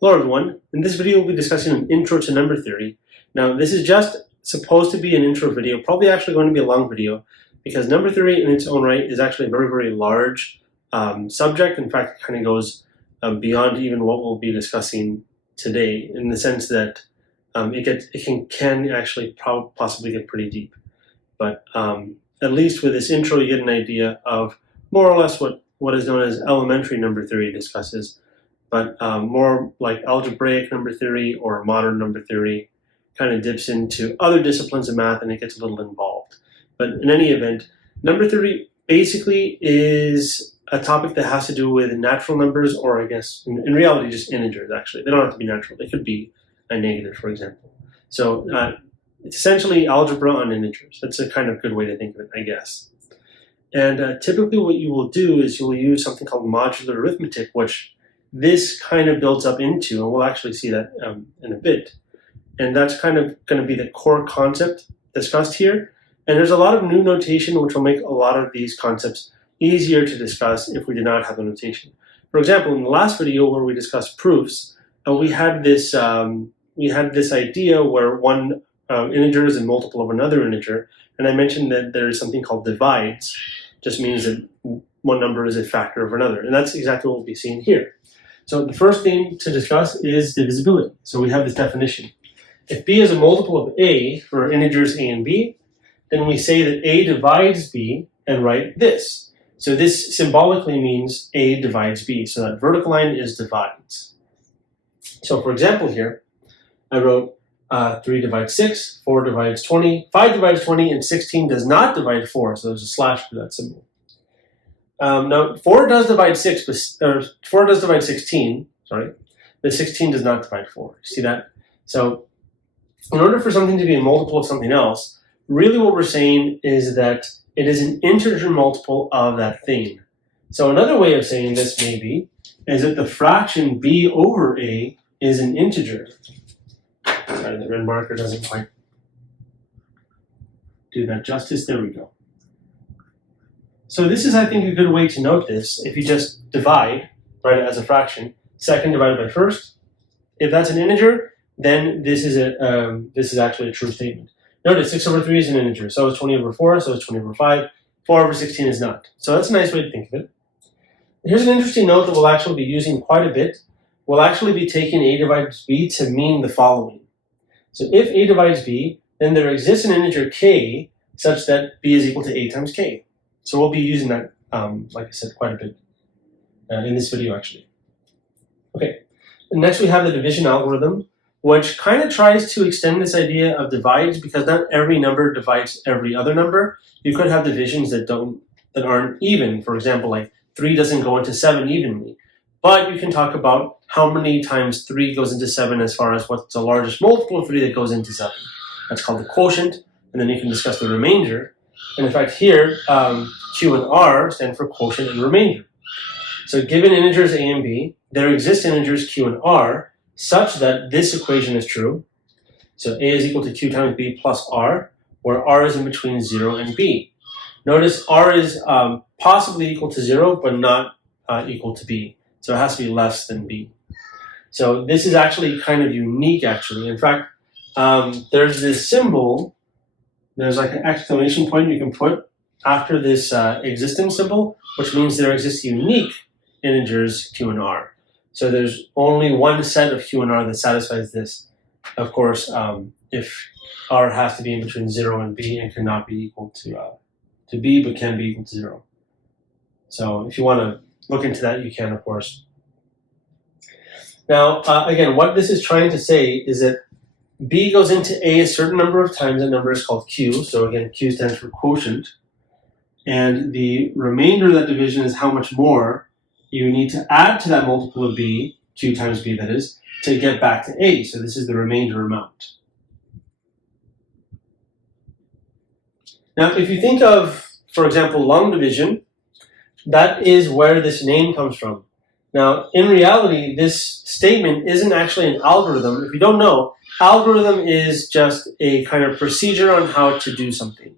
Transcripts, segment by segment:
Hello everyone, in this video we'll be discussing an intro to number theory. Now this is just supposed to be an intro video, probably actually going to be a long video because number theory in its own right is actually a very large subject. In fact, it kind of goes beyond even what we'll be discussing today in the sense that it can actually possibly get pretty deep. But at least with this intro you get an idea of more or less what is known as elementary number theory discusses. But more like algebraic number theory or modern number theory kind of dips into other disciplines of math and it gets a little involved. But in any event, number theory basically is a topic that has to do with natural numbers, or I guess in reality just integers actually. They don't have to be natural, they could be a negative, for example. So it's essentially algebra on integers. That's a kind of good way to think of it, I guess. And typically what you will do is you will use something called modular arithmetic, which this kind of builds up into, and we'll actually see that in a bit. And that's kind of going to be the core concept discussed here. And there's a lot of new notation which will make a lot of these concepts easier to discuss if we did not have the notation. For example, in the last video where we discussed proofs, we had this idea where one integer is a multiple of another integer, and I mentioned that there is something called divides. Just means that one number is a factor of another, and that's exactly what we'll be seeing here. So the first thing to discuss is divisibility. So we have this definition. If b is a multiple of a for integers a and b, then we say that a divides b and write this. So this symbolically means a divides b. So that vertical line is divides. So for example here, I wrote 3 divides 6, 4 divides 20, 5 divides 20, and 16 does not divide 4. So there's a slash for that symbol. Now, 4 does divide 4 does divide 16, sorry, but 16 does not divide 4. See that? So, in order for something to be a multiple of something else, really what we're saying is that it is an integer multiple of that thing. So another way of saying this maybe is that the fraction b over a is an integer. Sorry, the red marker doesn't quite do that justice. There we go. So this is, I think, a good way to note this. If you just divide, write it as a fraction, second divided by first, if that's an integer, then this is actually a true statement. Notice 6 over 3 is an integer, so is 20 over 4, so is 20 over 5, 4 over 16 is not. So that's a nice way to think of it. Here's an interesting note that we'll actually be using quite a bit. We'll actually be taking a divides b to mean the following. So if a divides b, then there exists an integer k such that b is equal to a times k. So we'll be using that, like I said, quite a bit in this video, actually. Okay, and next we have the division algorithm, which kind of tries to extend this idea of divides because not every number divides every other number. You could have divisions that aren't even. For example, like 3 doesn't go into 7 evenly. But you can talk about how many times 3 goes into 7 as far as what's the largest multiple of 3 that goes into 7. That's called the quotient, and then you can discuss the remainder. And in fact here, Q and R stand for quotient and remainder. So given integers a and b, there exist integers q and r such that this equation is true. So a is equal to q times b plus r, where r is in between 0 and b. Notice r is possibly equal to 0, but not equal to b. So it has to be less than b. So this is actually kind of unique, actually. In fact, there's this symbol. There's like an exclamation point you can put after this existence symbol, which means there exist unique integers q and r. So there's only one set of q and r that satisfies this. Of course, if r has to be in between 0 and b and cannot be equal to b, but can be equal to 0. So if you want to look into that, you can, of course. Now, again, what this is trying to say is that b goes into a certain number of times. That number is called q. So again, q stands for quotient. And the remainder of that division is how much more you need to add to that multiple of b, q times b that is, to get back to a. So this is the remainder amount. Now, if you think of, for example, long division, that is where this name comes from. Now, in reality, this statement isn't actually an algorithm. If you don't know, algorithm is just a kind of procedure on how to do something.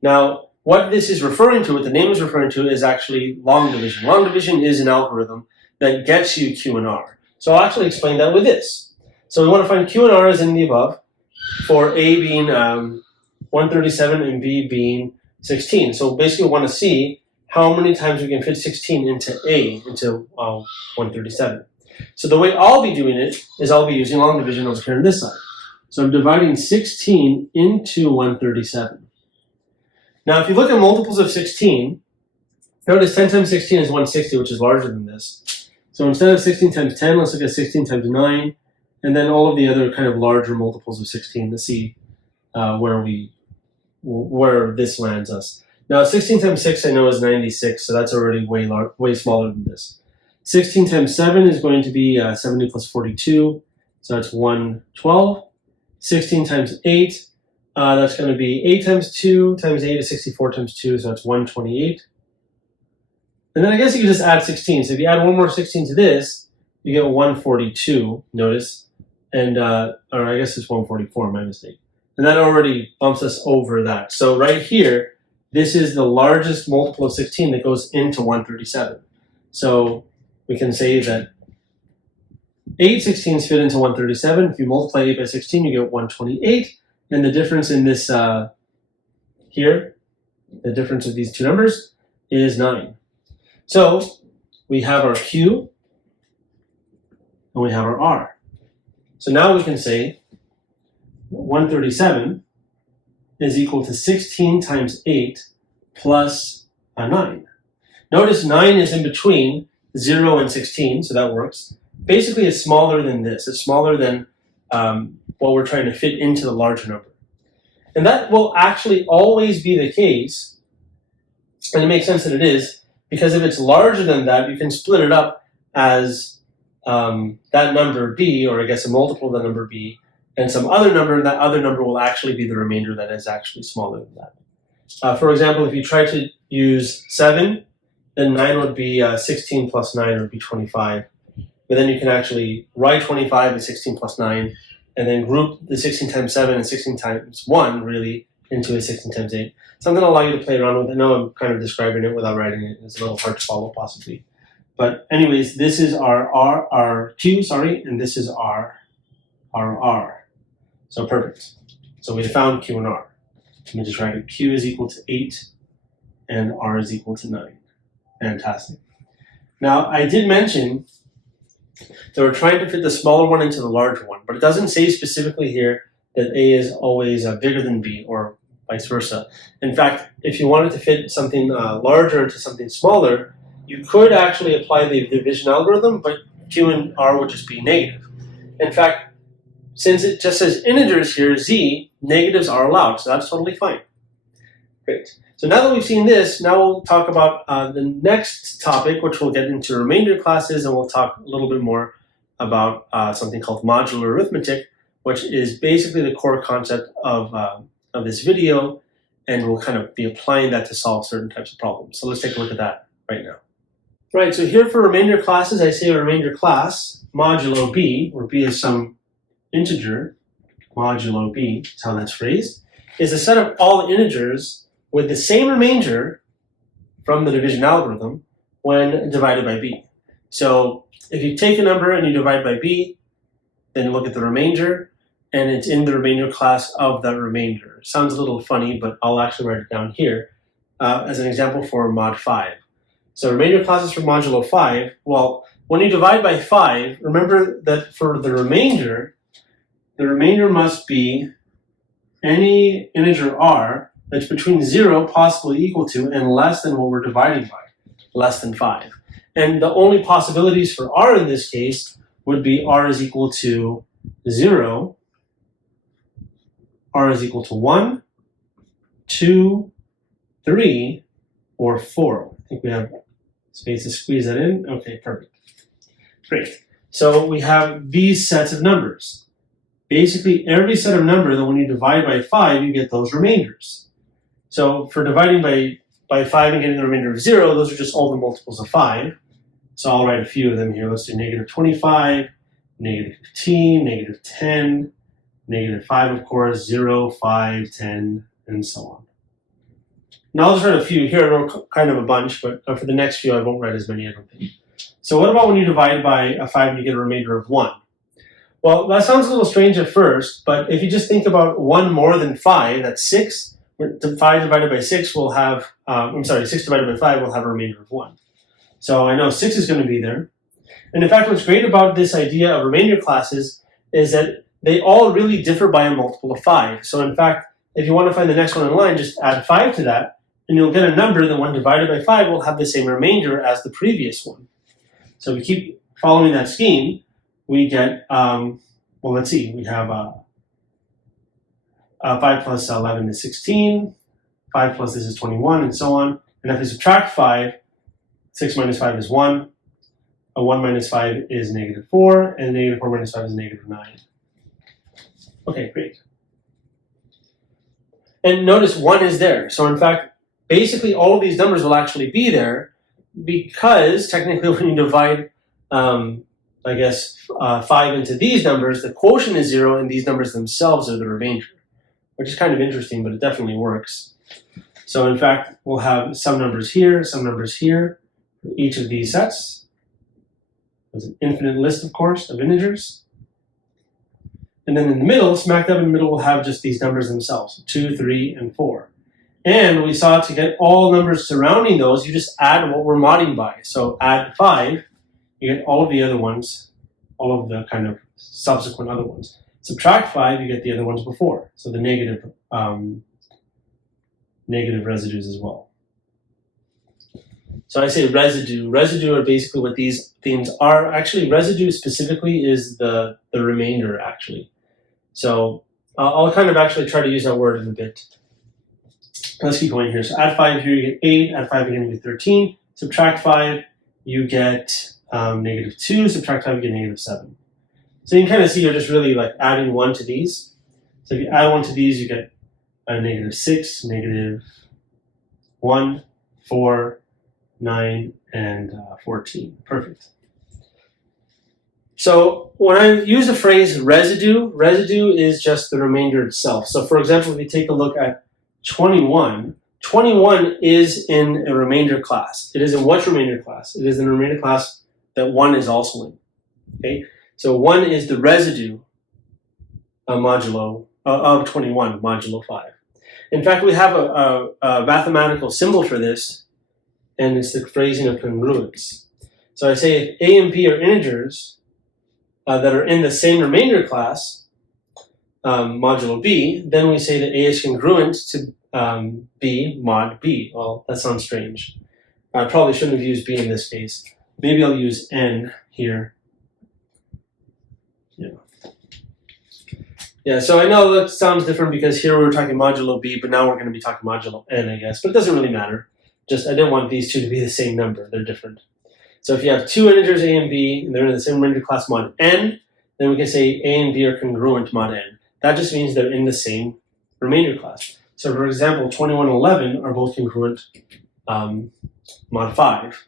Now, what this is referring to, what the name is referring to, is actually long division. Long division is an algorithm that gets you Q and R. So I'll actually explain that with this. So we want to find Q and R as in the above, for A being 137 and B being 16. So basically we want to see how many times we can fit 16 into A, into 137. So the way I'll be doing it is I'll be using long division over here on this side. So I'm dividing 16 into 137. Now if you look at multiples of 16, notice 10 times 16 is 160, which is larger than this. So instead of 16 times 10, let's look at 16 times 9, and then all of the other kind of larger multiples of 16 to see where this lands us. Now 16 times 6 I know is 96, so that's already way smaller than this. 16 times 7 is going to be 70 plus 42, so that's 112. 16 times 8, that's going to be 8 times 2 times 8 is 64 times 2, so that's 128. And then I guess you could just add 16. So if you add one more 16 to this, you get 142, notice. And, or I guess it's 144, my mistake. And that already bumps us over that. So right here, this is the largest multiple of 16 that goes into 137. So we can say that 8 16s fit into 137. If you multiply 8 by 16, you get 128. And the difference in this here, the difference of these two numbers is 9. So we have our Q and we have our R. So now we can say 137 is equal to 16 times 8 plus 9. Notice 9 is in between 0 and 16, so that works. Basically, it's smaller than this. It's smaller than what we're trying to fit into the larger number. And that will actually always be the case, and it makes sense that it is, because if it's larger than that, you can split it up as that number b, or I guess a multiple of the number b, and some other number, and that other number will actually be the remainder that is actually smaller than that. For example, if you try to use 7, then 9 would be 16 plus 9 would be 25. But then you can actually write 25 as 16 plus 9, and then group the 16 times 7 and 16 times 1, really, into a 16 times 8. Something I'll allow you to play around with. I know I'm kind of describing it without writing it. It's a little hard to follow, possibly. But anyways, this is our Q, and this is our R. So perfect. So we found Q and R. Let me just write it. Q is equal to 8, and R is equal to 9. Fantastic. Now, I did mention that we're trying to fit the smaller one into the larger one, but it doesn't say specifically here that A is always bigger than B, or vice versa. In fact, if you wanted to fit something larger into something smaller, you could actually apply the division algorithm, but Q and R would just be negative. In fact, since it just says integers here, Z, negatives are allowed, so that's totally fine. Great. So now that we've seen this, now we'll talk about the next topic, which we'll get into remainder classes, and we'll talk a little bit more about something called modular arithmetic, which is basically the core concept of this video, and we'll kind of be applying that to solve certain types of problems. So let's take a look at that right now. Right, so here for remainder classes, I say a remainder class, modulo b, where b is some integer, modulo b is how that's phrased, is a set of all integers with the same remainder from the division algorithm when divided by b. So if you take a number and you divide by b, then you look at the remainder, and it's in the remainder class of that remainder. Sounds a little funny, but I'll actually write it down here as an example for mod 5. So remainder classes for modulo 5, well, when you divide by 5, remember that for the remainder must be any integer r that's between 0, possibly equal to, and less than what we're dividing by, less than 5. And the only possibilities for r in this case would be r is equal to 0, r is equal to 1, 2, 3, or 4. I think we have space to squeeze that in. Okay, perfect. Great. So we have these sets of numbers. Basically, every set of number that when you divide by 5, you get those remainders. So for dividing by 5 and getting the remainder of 0, those are just all the multiples of 5. So I'll write a few of them here. Let's do negative 25, negative 15, negative 10, negative 5, of course, 0, 5, 10, and so on. Now I'll just write a few here. I wrote kind of a bunch, but for the next few, I won't write as many, I don't think. So what about when you divide by a 5 and you get a remainder of 1? Well, that sounds a little strange at first, but if you just think about 1 more than 5, that's 6. 5 divided by 6 will have, 6 divided by 5 will have a remainder of 1. So I know 6 is going to be there. And in fact, what's great about this idea of remainder classes is that they all really differ by a multiple of 5. So in fact, if you want to find the next one in line, just add 5 to that, and you'll get a number that when divided by 5 will have the same remainder as the previous one. So if we keep following that scheme, we get, well, let's see, we have 5 plus 11 is 16, 5 plus this is 21, and so on. And if we subtract 5, 6 minus 5 is 1, 1 minus 5 is negative 4, and negative 4 minus 5 is negative 9. Okay, great. And notice 1 is there. So in fact, basically all of these numbers will actually be there because technically when you divide, 5 into these numbers, the quotient is 0 and these numbers themselves are the remainder, which is kind of interesting, but it definitely works. So in fact, we'll have some numbers here for each of these sets. There's an infinite list, of course, of integers. And then in the middle, smack dab in the middle, we'll have just these numbers themselves, 2, 3, and 4. And we saw to get all numbers surrounding those, you just add what we're modding by. So add 5, you get all of the other ones, all of the kind of subsequent other ones. Subtract 5, you get the other ones before. So the negative residues as well. So I say residue. Residue are basically what these things are. Actually, residue specifically is the remainder, actually. So I'll kind of actually try to use that word in a bit. Let's keep going here. So add 5 here, you get 8. Add 5 again, you get 13. Subtract 5, you get negative 2. Subtract 5, you get negative 7. So you can kind of see you're just really like adding 1 to these. So if you add 1 to these, you get a negative 6, negative 1, 4, 9, and 14. Perfect. So when I use the phrase residue, residue is just the remainder itself. So for example, if we take a look at 21, 21 is in a remainder class. It is in what remainder class? It is in a remainder class that 1 is also in. Okay, so 1 is the residue modulo of 21 modulo 5. In fact, we have a mathematical symbol for this, and it's the phrasing of congruence. So I say if A and B are integers that are in the same remainder class, modulo B, then we say that A is congruent to B mod B. Well, that sounds strange. I probably shouldn't have used B in this case. Maybe I'll use N here. Yeah, so I know that sounds different because here we were talking modulo B, but now we're going to be talking modulo N, I guess. But it doesn't really matter. Just I didn't want these two to be the same number. They're different. So if you have two integers A and B, and they're in the same remainder class mod N, then we can say A and B are congruent mod N. That just means they're in the same remainder class. So for example, 21 and 11 are both congruent mod 5.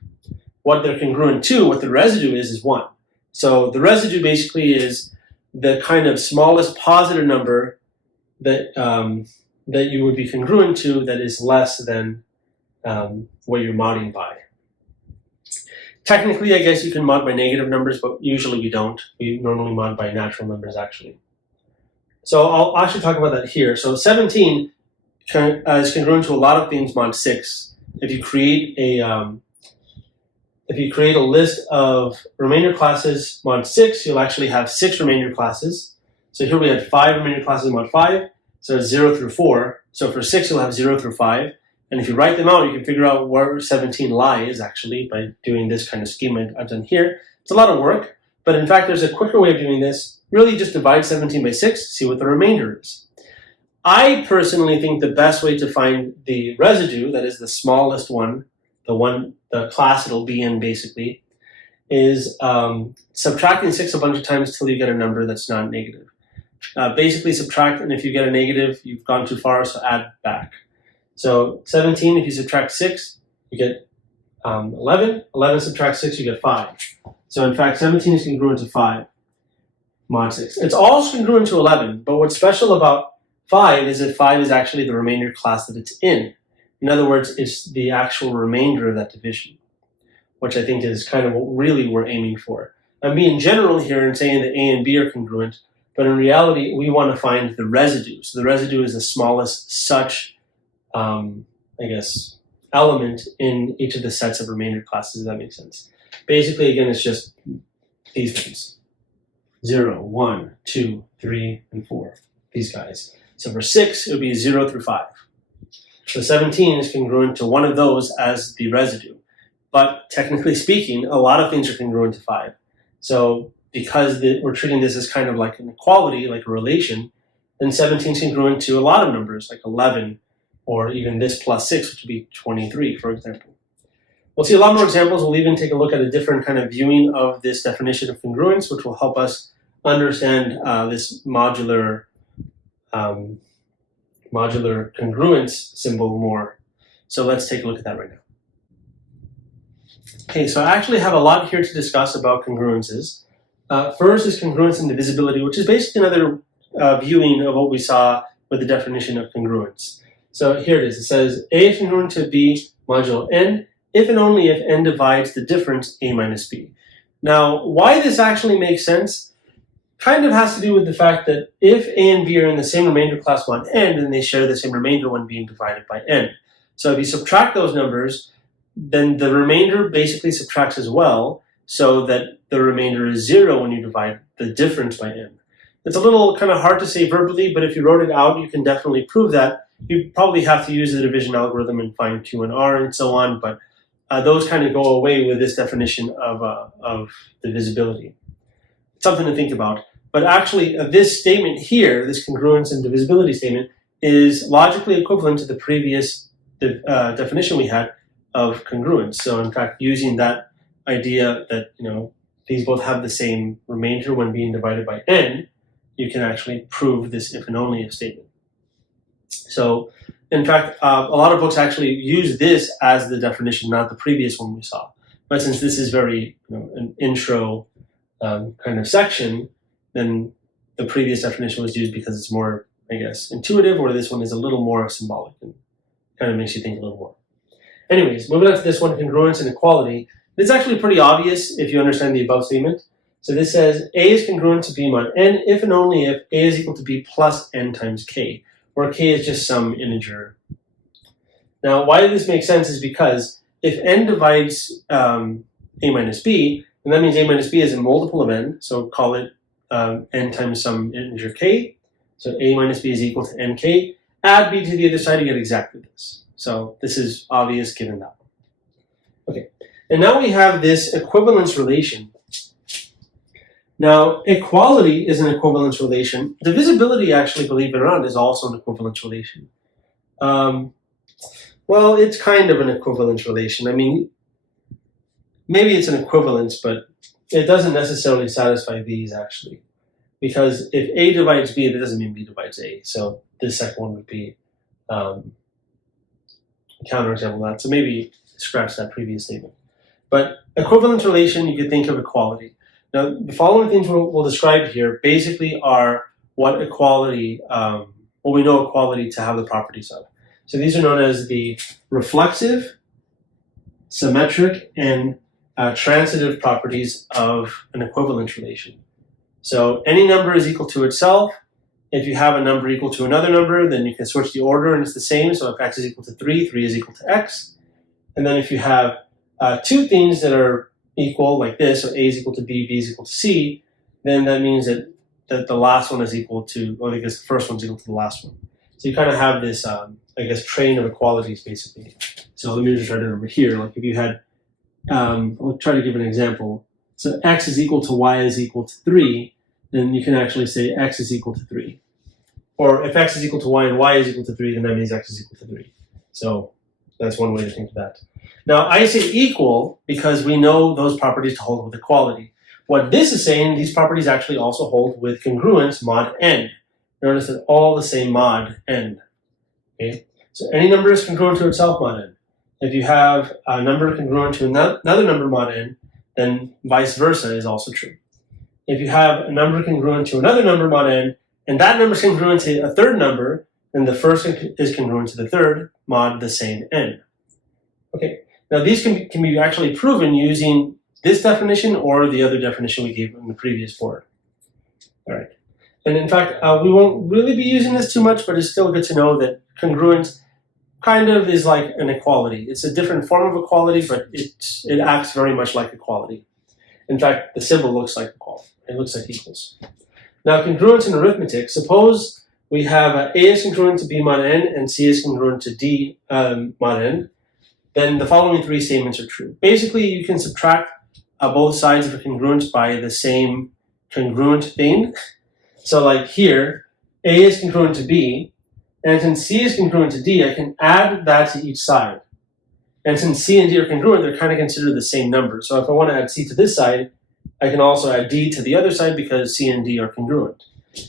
What they're congruent to, what the residue is 1. So the residue basically is the kind of smallest positive number that that you would be congruent to that is less than what you're modding by. Technically, I guess you can mod by negative numbers, but usually we don't. We normally mod by natural numbers, actually. So I'll actually talk about that here. So 17 is congruent to a lot of things mod 6. If you create a list of remainder classes mod 6, you'll actually have 6 remainder classes. So here we had 5 remainder classes mod 5, so it's 0 through 4. So for 6, you'll have 0 through 5. And if you write them out, you can figure out where 17 lies, actually, by doing this kind of scheme I've done here. It's a lot of work, but in fact, there's a quicker way of doing this. Really just divide 17 by 6, see what the remainder is. I personally think the best way to find the residue, that is the smallest one, the class it'll be in basically, is subtracting 6 a bunch of times till you get a number that's not negative. Basically subtract, and if you get a negative, you've gone too far, so add back. So 17, if you subtract 6, you get 11. 11 subtract 6, you get 5. So in fact, 17 is congruent to 5 mod 6. It's also congruent to 11, but what's special about 5 is that 5 is actually the remainder class that it's in. In other words, it's the actual remainder of that division. which I think is kind of what really we're aiming for. I'm being general here and saying that A and B are congruent, but in reality, we want to find the residue. So the residue is the smallest such, element in each of the sets of remainder classes, if that makes sense. Basically, again, it's just these ones. 0, 1, 2, 3, and 4. These guys. So for 6, it would be 0 through 5. So 17 is congruent to one of those as the residue. But technically speaking, a lot of things are congruent to 5. So because we're treating this as kind of like an equality, like a relation, then 17 is congruent to a lot of numbers, like 11, or even this plus 6, which would be 23, for example. We'll see a lot more examples. We'll even take a look at a different kind of viewing of this definition of congruence, which will help us understand this modular congruence symbol more. So let's take a look at that right now. Okay, so I actually have a lot here to discuss about congruences. First is congruence and divisibility, which is basically another viewing of what we saw with the definition of congruence. So here it is. It says A is congruent to B modulo n, if and only if n divides the difference A minus B. Now, why this actually makes sense kind of has to do with the fact that if A and B are in the same remainder class mod n, then they share the same remainder when being divided by n. So if you subtract those numbers, then the remainder basically subtracts as well, so that the remainder is 0 when you divide the difference by n. It's a little kind of hard to say verbally, but if you wrote it out, you can definitely prove that. You probably have to use the division algorithm and find Q and R and so on, but those kind of go away with this definition of divisibility. It's something to think about. But actually, this statement here, this congruence and divisibility statement, is logically equivalent to the previous definition we had of congruence. So in fact, using that idea that these both have the same remainder when being divided by n, you can actually prove this if and only if statement. So in fact, a lot of books actually use this as the definition, not the previous one we saw. But since this is very an intro kind of section, then the previous definition was used because it's more, I guess, intuitive, or this one is a little more symbolic and kind of makes you think a little more. Anyways, moving on to this one, congruence and equality. It's actually pretty obvious if you understand the above statement. So this says A is congruent to B mod n if and only if A is equal to B plus n times k, where k is just some integer. Now, why this makes sense is because if n divides A minus B, then that means A minus B is a multiple of n, so call it n times some integer k. So A minus B is equal to nk. Add B to the other side to get exactly this. So this is obvious given that one. Okay, and now we have this equivalence relation. Now, equality is an equivalence relation. Divisibility, actually, believe it or not, is also an equivalence relation. Well, it's kind of an equivalence relation. I mean, maybe it's an equivalence, but it doesn't necessarily satisfy these, actually. Because if A divides B, that doesn't mean B divides A. So this second one would be a counterexample of that. So maybe scratch that previous statement. But equivalence relation, you could think of equality. Now, the following things we'll describe here basically are what equality, what we know equality to have the properties of. So these are known as the reflexive, symmetric, and transitive properties of an equivalence relation. So any number is equal to itself. If you have a number equal to another number, then you can switch the order and it's the same. So if x is equal to 3, 3 is equal to x. And then if you have two things that are equal like this, so A is equal to B, B is equal to C, then that means that the last one is equal to, or I guess the first one's equal to the last one. So you kind of have this, I guess, train of equalities basically. So let me just write it over here. Like if you had, I'll try to give an example. So x is equal to y is equal to 3, then you can actually say x is equal to 3. Or if x is equal to y and y is equal to 3, then that means x is equal to 3. So that's one way to think of that. Now, I say equal because we know those properties to hold with equality. What this is saying, these properties actually also hold with congruence mod n. Notice that all the same mod n. Okay? So any number is congruent to itself mod n. If you have a number congruent to another number mod n, then vice versa is also true. If you have a number congruent to another number mod n, and that number is congruent to a third number, then the first is congruent to the third mod the same n. Okay, Now these can be actually proven using this definition or the other definition we gave in the previous board. All right. And in fact, we won't really be using this too much, but it's still good to know that congruence kind of is like an equality. It's a different form of equality, but it acts very much like equality. In fact, the symbol looks like equality. It looks like equals. Now, congruence in arithmetic. Suppose we have A is congruent to B mod n and C is congruent to D mod n. Then the following three statements are true. Basically, you can subtract both sides of a congruence by the same congruent thing. So like here, A is congruent to B, and since C is congruent to D, I can add that to each side. And since C and D are congruent, they're kind of considered the same number. So if I want to add C to this side, I can also add D to the other side because C and D are congruent.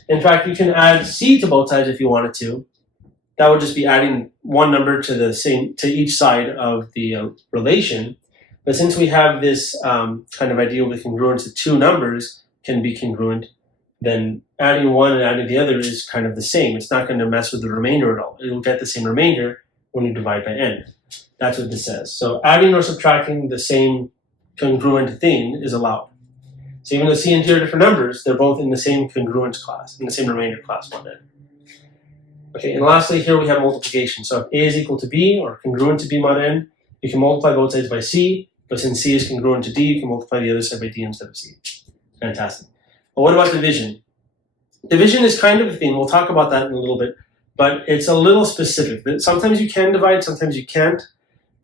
In fact, you can add C to both sides if you wanted to. That would just be adding one number to each side of the relation. But since we have this kind of idea with congruence that two numbers can be congruent, then adding one and adding the other is kind of the same. It's not going to mess with the remainder at all. It'll get the same remainder when you divide by n. That's what this says. So adding or subtracting the same congruent thing is allowed. So even though C and D are different numbers, they're both in the same congruence class, in the same remainder class mod n. Okay, and lastly, here we have multiplication. So if A is equal to B or congruent to B mod n, you can multiply both sides by C, but since C is congruent to D, you can multiply the other side by D instead of C. Fantastic. But what about division? Division is kind of a thing. We'll talk about that in a little bit, but it's a little specific. Sometimes you can divide, sometimes you can't.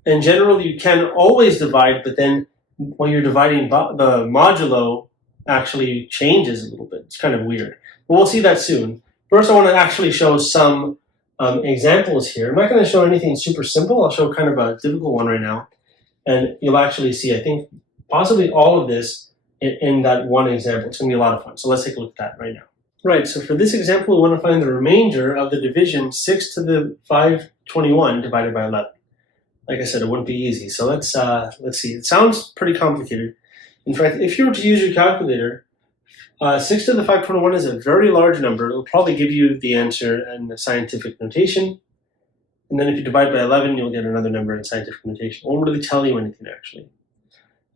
In general, you can always divide, but then when you're dividing, the modulo actually changes a little bit. It's kind of weird. But we'll see that soon. First, I want to actually show some examples here. I'm not going to show anything super simple. I'll show kind of a difficult one right now. And you'll actually see, I think, possibly all of this in that one example. It's going to be a lot of fun. So let's take a look at that right now. Right, so for this example, we want to find the remainder of the division 6 to the 521 divided by 11. Like I said, it wouldn't be easy. So let's see. It sounds pretty complicated. In fact, if you were to use your calculator, 6 to the 521 is a very large number. It'll probably give you the answer in the scientific notation. And then if you divide by 11, you'll get another number in scientific notation. It won't really tell you anything, actually.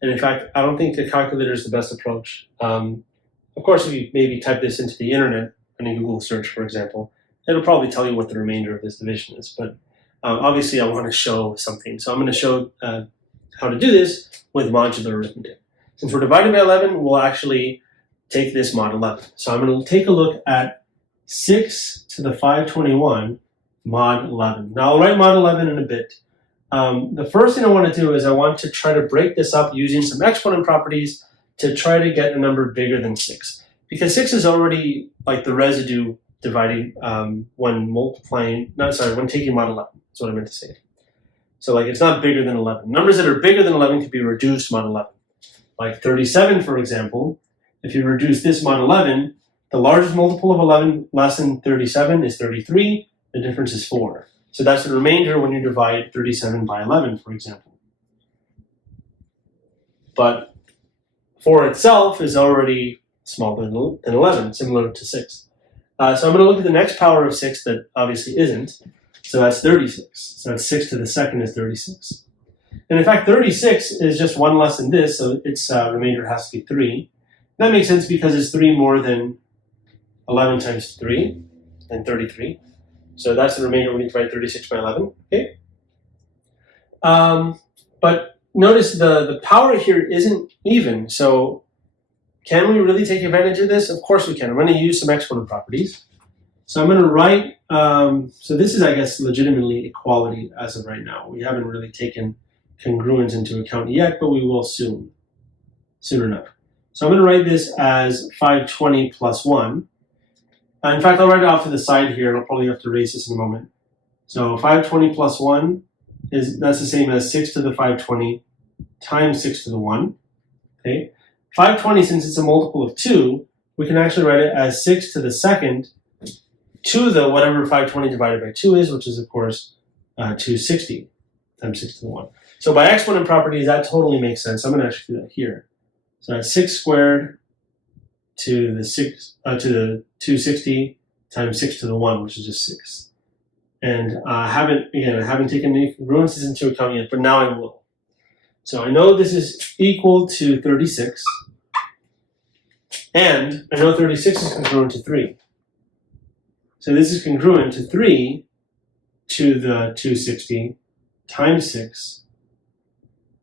And in fact, I don't think a calculator is the best approach. Of course, if you maybe type this into the internet, in a Google search, for example, it'll probably tell you what the remainder of this division is. But obviously, I want to show something. So I'm going to show how to do this with modular arithmetic. Since we're dividing by 11, we'll actually take this mod 11. So I'm going to take a look at 6 to the 521 mod 11. Now, I'll write mod 11 in a bit. The first thing I want to do is I want to try to break this up using some exponent properties to try to get a number bigger than 6. Because 6 is already like the residue dividing when taking mod 11. That's what I meant to say. So like it's not bigger than 11. Numbers that are bigger than 11 can be reduced mod 11. Like 37, for example, if you reduce this mod 11, the largest multiple of 11 less than 37 is 33. The difference is 4. So that's the remainder when you divide 37 by 11, for example. But 4 itself is already smaller than 11, similar to 6. So I'm going to look at the next power of 6 that obviously isn't. So that's 36. So that's 6 to the second is 36. And in fact, 36 is just 1 less than this, so its remainder has to be 3. That makes sense because it's 3 more than 11 times 3, and 33. So that's the remainder when you divide 36 by 11. Okay. But notice the power here isn't even. So can we really take advantage of this? Of course we can. I'm going to use some exponent properties. So I'm going to write, so this is, I guess, legitimately equality as of right now. We haven't really taken congruence into account yet, but we will soon enough. So I'm going to write this as 520 plus 1. In fact, I'll write it off to the side here, and I'll probably have to erase this in a moment. So 520 plus 1 that's the same as 6 to the 520 times 6 to the 1. Okay. 520, since it's a multiple of 2, we can actually write it as 6 to the second to the whatever 520 divided by 2 is, which is, of course, 260 times 6 to the 1. So by exponent properties, that totally makes sense. I'm going to actually do that here. So that's 6 squared to the 260 times 6 to the 1, which is just 6. And I haven't taken any congruences into account yet, but now I will. So I know this is equal to 36, and I know 36 is congruent to 3. So this is congruent to 3 to the 260 times 6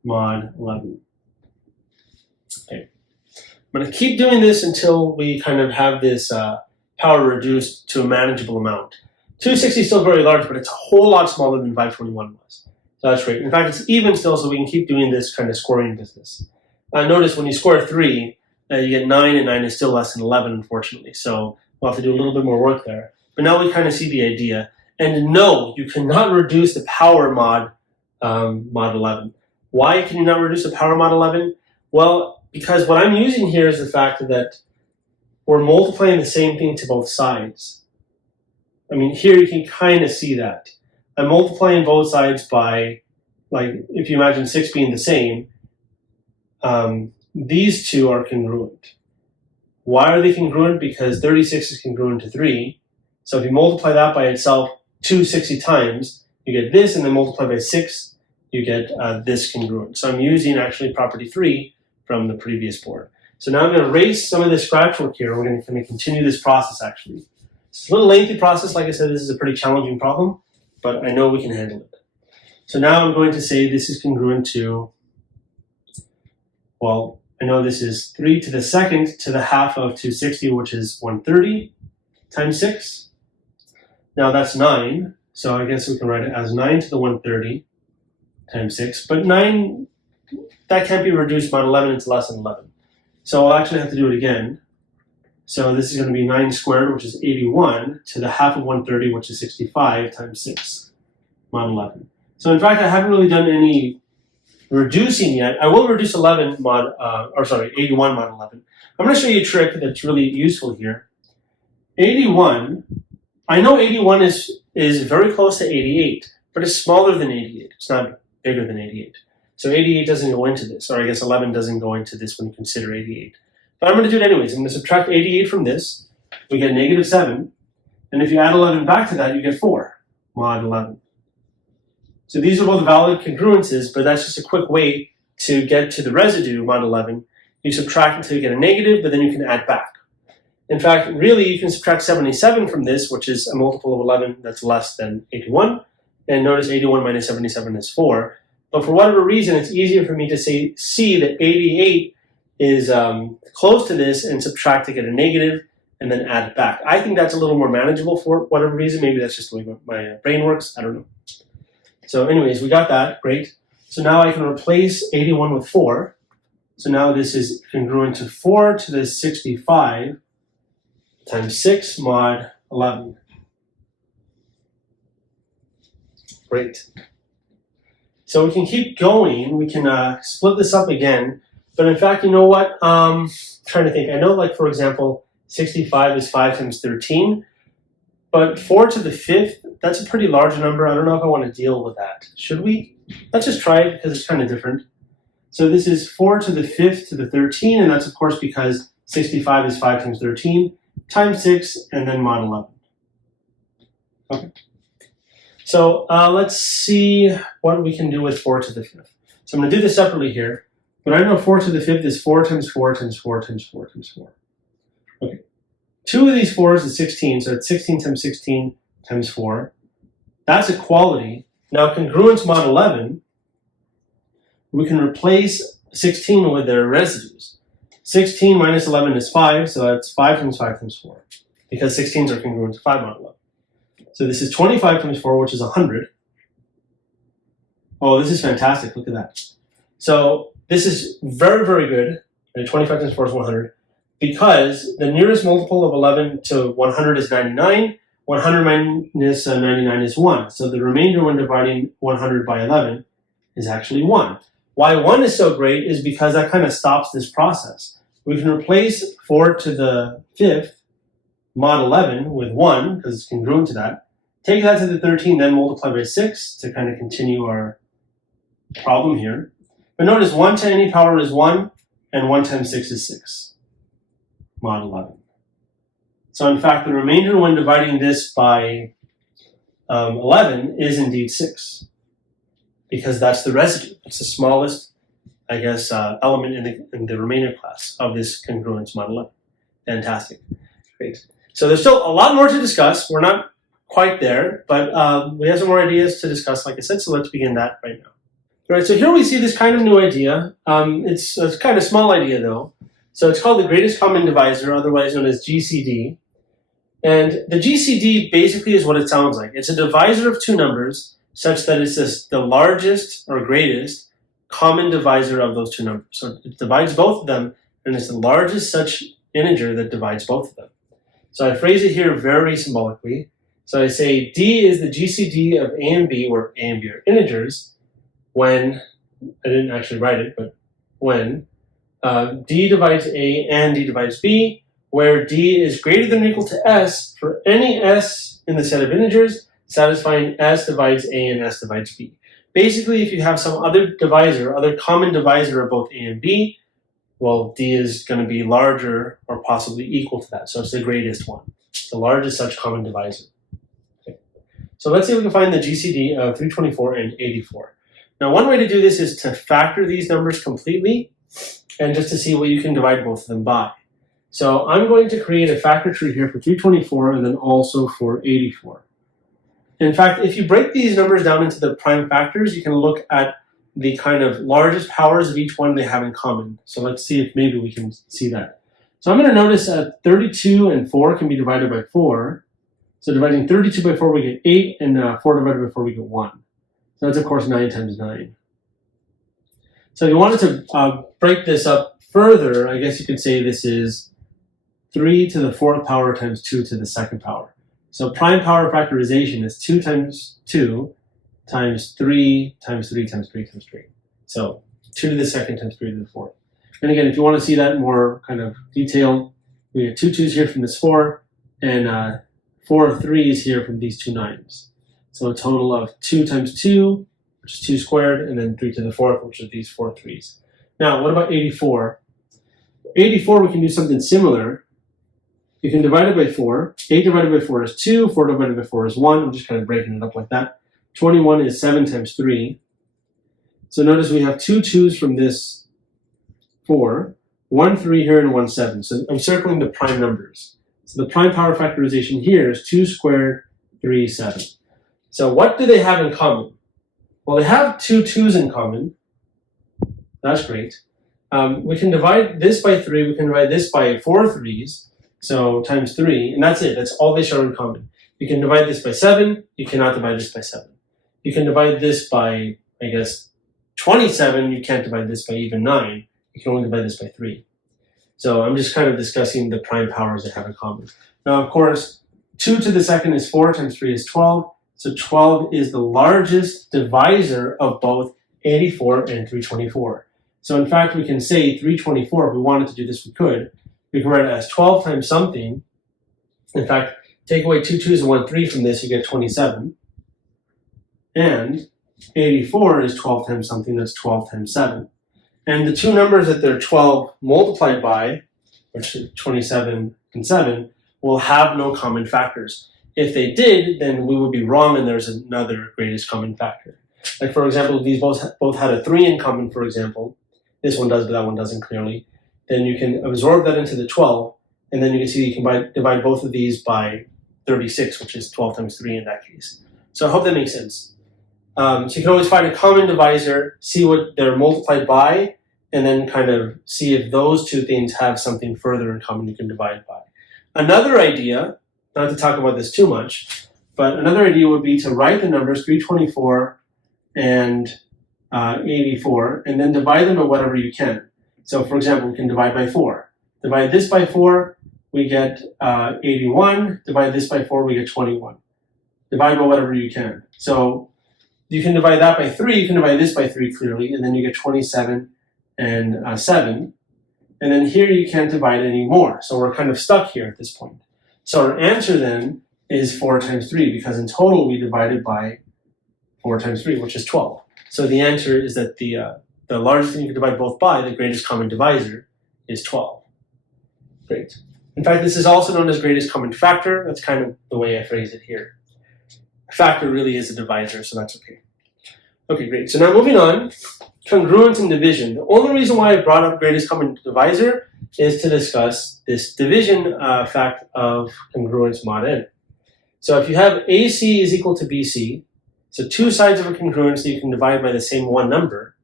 mod 11. Okay. I'm going to keep doing this until we kind of have this power reduced to a manageable amount. 260 is still very large, but it's a whole lot smaller than 521 was. So that's great. In fact, it's even still, so we can keep doing this kind of scoring business. Notice when you score 3, you get 9, and 9 is still less than 11, unfortunately. So we'll have to do a little bit more work there. But now we kind of see the idea. And no, you cannot reduce the power mod 11. Why can you not reduce the power mod 11? Well, because what I'm using here is the fact that we're multiplying the same thing to both sides. I mean, here you can kind of see that. I'm multiplying both sides by, like, if you imagine 6 being the same, these two are congruent. Why are they congruent? Because 36 is congruent to 3. So if you multiply that by itself 260 times, you get this, and then multiply by 6, you get this congruent. So I'm using actually property 3 from the previous board. So now I'm going to erase some of this scratch work here. We're going to continue this process actually. It's a little lengthy process. Like I said, this is a pretty challenging problem, but I know we can handle it. So now I'm going to say this is congruent to, well, I know this is 3 to the second to the half of 260, which is 130 times 6. Now that's 9, so I guess we can write it as 9 to the 130 times 6. But 9, that can't be reduced by 11 into less than 11. So I'll actually have to do it again. So this is going to be 9 squared, which is 81, to the half of 130, which is 65, times 6 mod 11. So in fact, I haven't really done any reducing yet. I will reduce 81 mod 11. I'm going to show you a trick that's really useful here. 81, I know 81 is very close to 88, but it's smaller than 88. It's not bigger than 88. So 88 doesn't go into this, or I guess 11 doesn't go into this when you consider 88. But I'm going to do it anyways. I'm going to subtract 88 from this. We get negative 7. And if you add 11 back to that, you get 4 mod 11. So these are both valid congruences, but that's just a quick way to get to the residue mod 11. You subtract until you get a negative, but then you can add back. In fact, really, you can subtract 77 from this, which is a multiple of 11 that's less than 81. And notice 81 minus 77 is 4. But for whatever reason, it's easier for me to see that 88 is close to this and subtract to get a negative and then add it back. I think that's a little more manageable for whatever reason. Maybe that's just the way my brain works. I don't know. So anyways, we got that. Great. So now I can replace 81 with 4. So now this is congruent to 4 to the 65 times 6 mod 11. Great. So we can keep going. We can split this up again. But in fact, you know what? I'm trying to think. I know, like, for example, 65 is 5 times 13. But 4 to the 5th, that's a pretty large number. I don't know if I want to deal with that. Should we? Let's just try it because it's kind of different. So this is 4 to the 5th to the 13. And that's, of course, because 65 is 5 times 13 times 6 and then mod 11. Okay. So let's see what we can do with 4 to the 5th. So I'm going to do this separately here. But I know 4 to the 5th is 4 times 4 times 4 times 4 times 4. Okay. 2 of these 4s is 16, so it's 16 times 16 times 4. That's equality. Now congruence mod 11, we can replace 16 with their residues. 16 minus 11 is 5, so that's 5 times 5 times 4, because 16s are congruent to 5 mod 11. So this is 25 times 4, which is 100. Oh, this is fantastic. Look at that. So this is very, very good. And 25 times 4 is 100. Because the nearest multiple of 11 to 100 is 99. 100 minus 99 is 1. So the remainder when dividing 100 by 11 is actually 1. Why 1 is so great is because that kind of stops this process. We can replace 4 to the 5th mod 11 with 1, because it's congruent to that. Take that to the 13, then multiply by 6 to kind of continue our problem here. But notice 1 to any power is 1, and 1 times 6 is 6 mod 11. So in fact, the remainder when dividing this by 11 is indeed 6, because that's the residue. It's the smallest I guess, element in the remainder class of this congruence modular. Fantastic. Great. So there's still a lot more to discuss. We're not quite there, but we have some more ideas to discuss, like I said, so let's begin that right now. All right, so here we see this kind of new idea. It's a kind of small idea, though. So it's called the greatest common divisor, otherwise known as GCD. And the GCD basically is what it sounds like. It's a divisor of two numbers such that it's the largest or greatest common divisor of those two numbers. So it divides both of them, and it's the largest such integer that divides both of them. So I phrase it here very symbolically. So I say D is the GCD of A and B, where A and B are integers, when, I didn't actually write it, but when D divides A and D divides B, where D is greater than or equal to S for any S in the set of integers, satisfying S divides A and S divides B. Basically, if you have some other common divisor of both A and B, well, D is going to be larger or possibly equal to that. So it's the greatest one, the largest such common divisor. Okay. So let's see if we can find the GCD of 324 and 84. Now, one way to do this is to factor these numbers completely and just to see what you can divide both of them by. So I'm going to create a factor tree here for 324 and then also for 84. In fact, if you break these numbers down into the prime factors, you can look at the kind of largest powers of each one they have in common. So let's see if maybe we can see that. So I'm going to notice that 32 and 4 can be divided by 4. So dividing 32 by 4, we get 8, and 4 divided by 4, we get 1. So that's, of course, 9 times 9. So if you wanted to break this up further, I guess you could say this is 3 to the 4th power times 2 to the 2nd power. So prime power factorization is 2 times 2 times 3 times 3 times 3 times 3. So 2 to the 2nd times 3 to the 4th. And again, if you want to see that more kind of detailed, we have 2 2's here from this 4 and 4 3's here from these 2 9's. So a total of 2 times 2, which is 2 squared, and then 3 to the 4th, which are these 4 3's. Now, what about 84? 84, we can do something similar. You can divide it by 4. 8 divided by 4 is 2. 4 divided by 4 is 1. I'm just kind of breaking it up like that. 21 is 7 times 3. So notice we have 2 2's from this 4, 1 3 here, and 1 7. So I'm circling the prime numbers. So the prime power factorization here is 2 squared, 3, 7. So what do they have in common? Well, they have 2 2's in common. That's great. We can divide this by 3. We can divide this by 4 3's. So times 3, and that's it. That's all they share in common. You can divide this by 7. You cannot divide this by 7. You can divide this by, I guess, 27. You can't divide this by even 9. You can only divide this by 3. So I'm just kind of discussing the prime powers they have in common. Now, of course, 2 to the 2nd is 4 times 3 is 12. So 12 is the largest divisor of both 84 and 324. So in fact, we can say 324, if we wanted to do this, we could. We can write it as 12 times something. In fact, take away 2 2's and 1 3 from this, you get 27. And 84 is 12 times something, that's 12 times 7. And the two numbers that they're 12 multiplied by, which is 27 and 7, will have no common factors. If they did, then we would be wrong and there's another greatest common factor. Like, for example, if these both had a 3 in common, for example, this one does, but that one doesn't clearly, then you can absorb that into the 12, and then you can see you can divide both of these by 36, which is 12 times 3 in that case. So I hope that makes sense. So you can always find a common divisor, see what they're multiplied by, and then kind of see if those two things have something further in common you can divide by. Another idea, not to talk about this too much, but another idea would be to write the numbers 324 and 84, and then divide them by whatever you can. So for example, we can divide by 4. Divide this by 4, we get 81. Divide this by 4, we get 21. Divide by whatever you can. So you can divide that by 3, you can divide this by 3 clearly, and then you get 27 and 7. And then here you can't divide any more. So we're kind of stuck here at this point. So our answer then is 4 times 3, because in total we divided by 4 times 3, which is 12. So the answer is that the largest thing you can divide both by, the greatest common divisor, is 12. Great. In fact, this is also known as greatest common factor. That's kind of the way I phrase it here. A factor really is a divisor, so that's okay. Okay, great. So now moving on, congruence and division. The only reason why I brought up greatest common divisor is to discuss this division fact of congruence mod n. So if you have AC is equal to BC, so two sides of a congruence that you can divide by the same one number,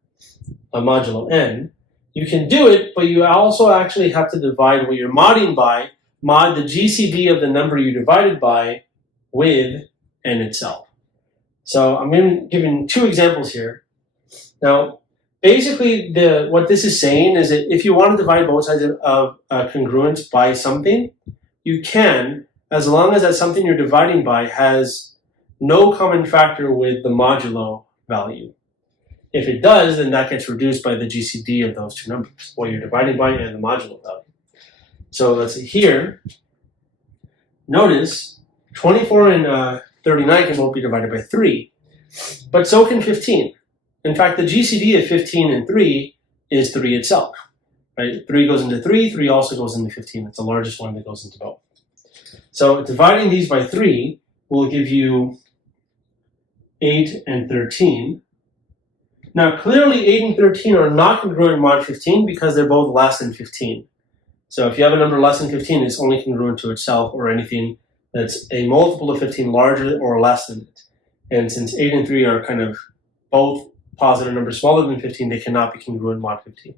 modulo n, you can do it, but you also actually have to divide what you're modding by, mod the GCD of the number you divided by with n itself. So I'm going to give you two examples here. Now, basically, what this is saying is that if you want to divide both sides of a congruence by something, you can, as long as that something you're dividing by has no common factor with the modulo value. If it does, then that gets reduced by the GCD of those two numbers, what you're dividing by and the modulo value. So let's see here. Notice 24 and 39 can both be divided by 3, but so can 15. In fact, the GCD of 15 and 3 is 3 itself. Right? 3 goes into 3, 3 also goes into 15. It's the largest one that goes into both. So dividing these by 3 will give you 8 and 13. Now, clearly 8 and 13 are not congruent mod 15 because they're both less than 15. So if you have a number less than 15, it's only congruent to itself or anything that's a multiple of 15 larger or less than it. And since 8 and 3 are kind of both positive numbers smaller than 15, they cannot be congruent mod 15.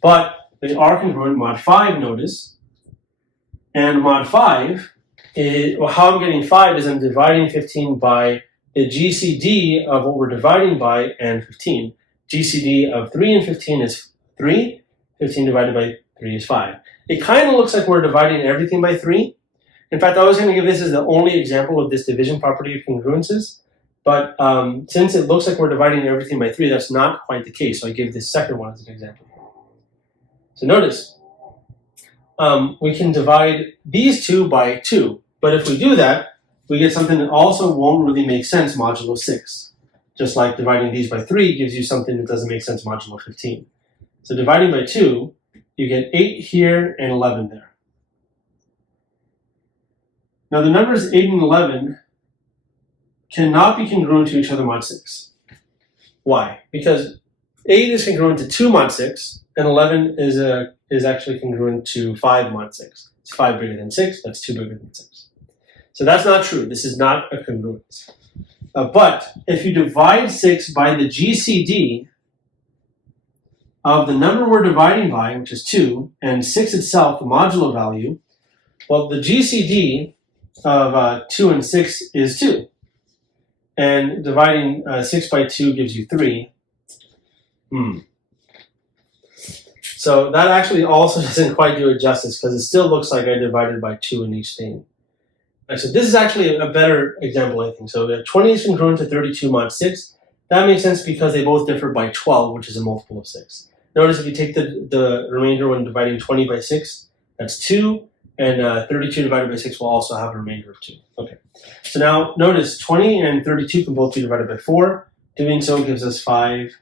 But they are congruent mod 5, notice. And mod 5, how I'm getting 5 is I'm dividing 15 by the GCD of what we're dividing by and 15. GCD of 3 and 15 is 3. 15 divided by 3 is 5. It kind of looks like we're dividing everything by 3. In fact, I was going to give this as the only example of this division property of congruences. But since it looks like we're dividing everything by 3, that's not quite the case. So I gave this second one as an example. So notice, we can divide these two by 2. But if we do that, we get something that also won't really make sense modulo 6. Just like dividing these by 3 gives you something that doesn't make sense modulo 15. So dividing by 2, you get 8 here and 11 there. Now the numbers 8 and 11 cannot be congruent to each other mod 6. Why? Because 8 is congruent to 2 mod 6, and 11 is actually congruent to 5 mod 6. It's 5 bigger than 6, that's 2 bigger than 6. So that's not true. This is not a congruence. But if you divide 6 by the GCD of the number we're dividing by, which is 2, and 6 itself, the modulo value, well, the GCD of 2 and 6 is 2. And dividing 6 by 2 gives you 3. So that actually also doesn't quite do it justice because it still looks like I divided by 2 in each thing. Right, so this is actually a better example, I think. So the 20 is congruent to 32 mod 6. That makes sense because they both differ by 12, which is a multiple of 6. Notice if you take the remainder when dividing 20 by 6, that's 2. And 32 divided by 6 will also have a remainder of 2. Okay. So now notice 20 and 32 can both be divided by 4. Doing so gives us 5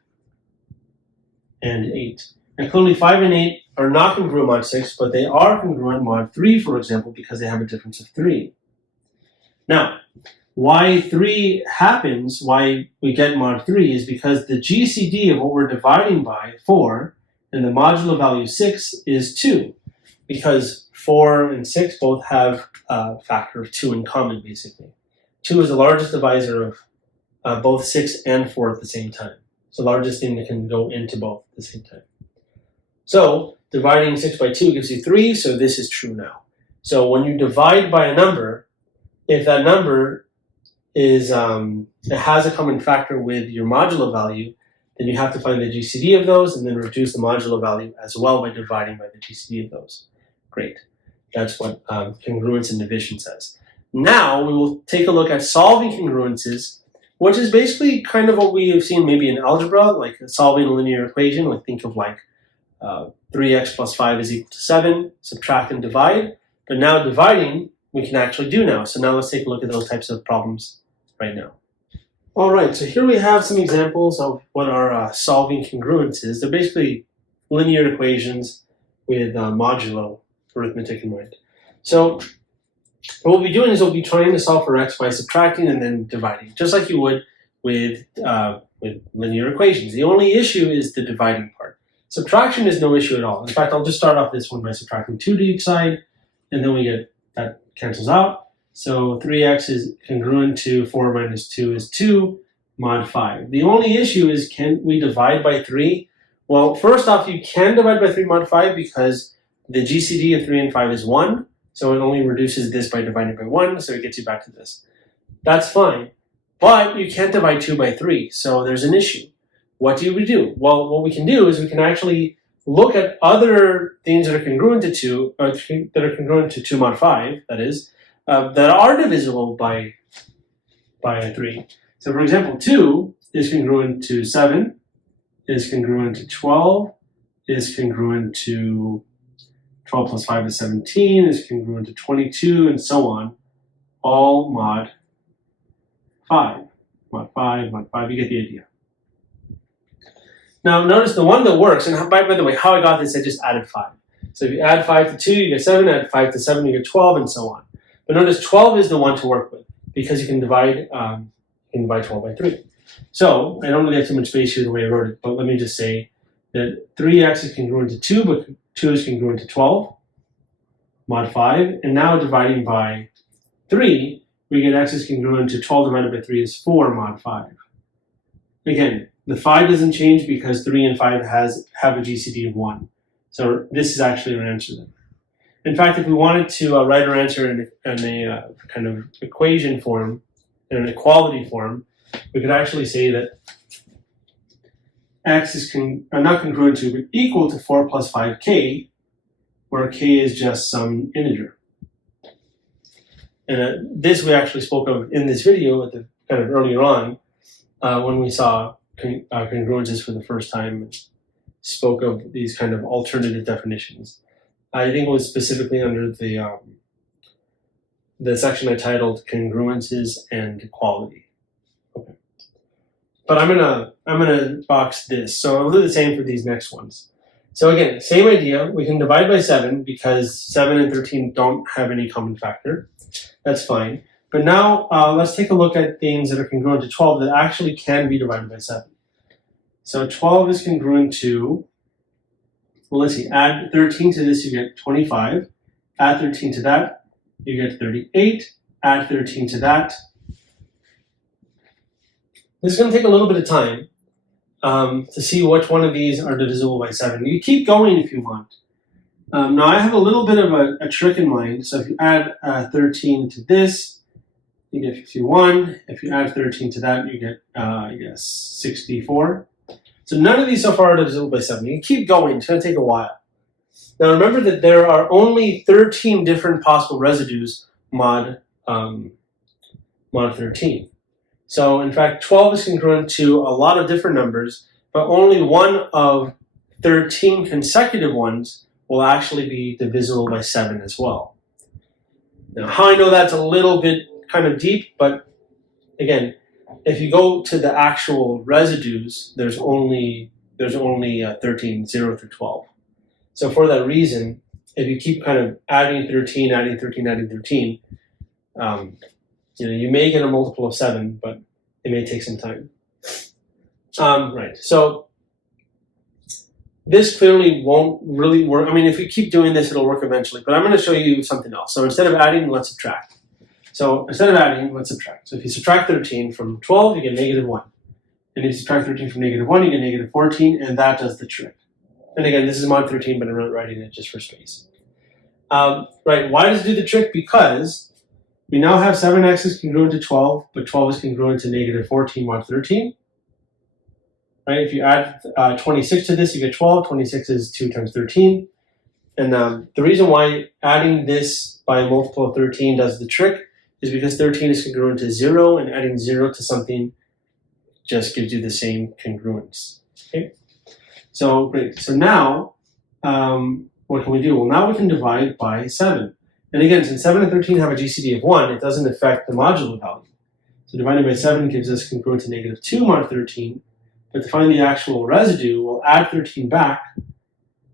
and 8. And clearly 5 and 8 are not congruent mod 6, but they are congruent mod 3, for example, because they have a difference of 3. Now, why 3 happens, why we get mod 3, is because the GCD of what we're dividing by, 4, and the modulo value 6 is 2. Because 4 and 6 both have a factor of 2 in common, basically. 2 is the largest divisor of both 6 and 4 at the same time. It's the largest thing that can go into both at the same time. So dividing 6 by 2 gives you 3, so this is true now. So when you divide by a number, if that number is it has a common factor with your modulo value, then you have to find the GCD of those and then reduce the modulo value as well by dividing by the GCD of those. Great. That's what congruence and division says. Now we will take a look at solving congruences, which is basically kind of what we have seen maybe in algebra, like solving a linear equation. Like think of like 3x plus 5 is equal to 7, subtract and divide. But now dividing, we can actually do now. So now let's take a look at those types of problems right now. All right, so here we have some examples of what are solving congruences. They're basically linear equations with modulo arithmetic in mind. So what we'll be doing is we'll be trying to solve for x by subtracting and then dividing, just like you would with with linear equations. The only issue is the dividing part. Subtraction is no issue at all. In fact, I'll just start off this one by subtracting 2 to each side, and then we get that cancels out. So 3x is congruent to 4 minus 2 is 2 mod 5. The only issue is, can we divide by 3? Well, first off, you can divide by 3 mod 5 because the GCD of 3 and 5 is 1. So it only reduces this by dividing by 1, so it gets you back to this. That's fine. But you can't divide 2 by 3, so there's an issue. What do we do? Well, what we can do is we can actually look at other things that are congruent to 2, or that are congruent to 2 mod 5, that is, that are divisible by 3. So for example, 2 is congruent to 7, is congruent to 12, is congruent to 12 plus 5 is 17, is congruent to 22, and so on, all mod 5. Mod 5, mod 5, you get the idea. Now notice the one that works, and by the way, how I got this, I just added 5. So if you add 5 to 2, you get 7, add 5 to 7, you get 12, and so on. But notice 12 is the one to work with, because you can divide 12 by 3. So I don't really have too much space here the way I wrote it, but let me just say that 3x is congruent to 2, but 2 is congruent to 12, mod 5, and now dividing by 3, we get x is congruent to 12 divided by 3 is 4 mod 5. Again, the 5 doesn't change because 3 and 5 have a GCD of 1. So this is actually our answer then. In fact, if we wanted to write our answer in a kind of equation form, in an equality form, we could actually say that x is not congruent to, but equal to 4 plus 5k, where k is just some integer. And this we actually spoke of in this video at the kind of earlier on when we saw congruences for the first time, and spoke of these kind of alternative definitions. I think it was specifically under the section I titled Congruences and Equality. Okay. But I'm gonna box this. So I'll do the same for these next ones. So again, same idea. We can divide by 7 because 7 and 13 don't have any common factor. That's fine. But now let's take a look at things that are congruent to 12 that actually can be divided by 7. So 12 is congruent to, well, let's see, add 13 to this, you get 25. Add 13 to that, you get 38. Add 13 to that. This is going to take a little bit of time to see which one of these are divisible by 7. You keep going if you want. Now I have a little bit of a trick in mind. So if you add 13 to this, you get 51. If you add 13 to that, you get, I guess, 64. So none of these so far are divisible by 7. You keep going. It's going to take a while. Now remember that there are only 13 different possible residues mod 13. So in fact, 12 is congruent to a lot of different numbers, but only one of 13 consecutive ones will actually be divisible by 7 as well. Now how I know that's a little bit kind of deep, but again, if you go to the actual residues, there's only 13, 0 through 12. So for that reason, if you keep kind of adding 13, adding 13, adding 13, you may get a multiple of 7, but it may take some time. Right, so this clearly won't really work. I mean, if we keep doing this, it'll work eventually, but I'm going to show you something else. So instead of adding, let's subtract. So instead of adding, let's subtract. So if you subtract 13 from 12, you get negative 1. And if you subtract 13 from negative 1, you get negative 14, and that does the trick. And again, this is mod 13, but I'm not writing it just for space. Right, why does it do the trick? Because we now have 7x is congruent to 12, but 12 is congruent to negative 14 mod 13. Right, if you add 26 to this, you get 12. 26 is 2 times 13. And the reason why adding this by a multiple of 13 does the trick is because 13 is congruent to 0, and adding 0 to something just gives you the same congruence. Okay, so great. So now, what can we do? Well, now we can divide by 7. And again, since 7 and 13 have a GCD of 1, it doesn't affect the modular value. So dividing by 7 gives us congruent to negative 2 mod 13. But to find the actual residue, we'll add 13 back,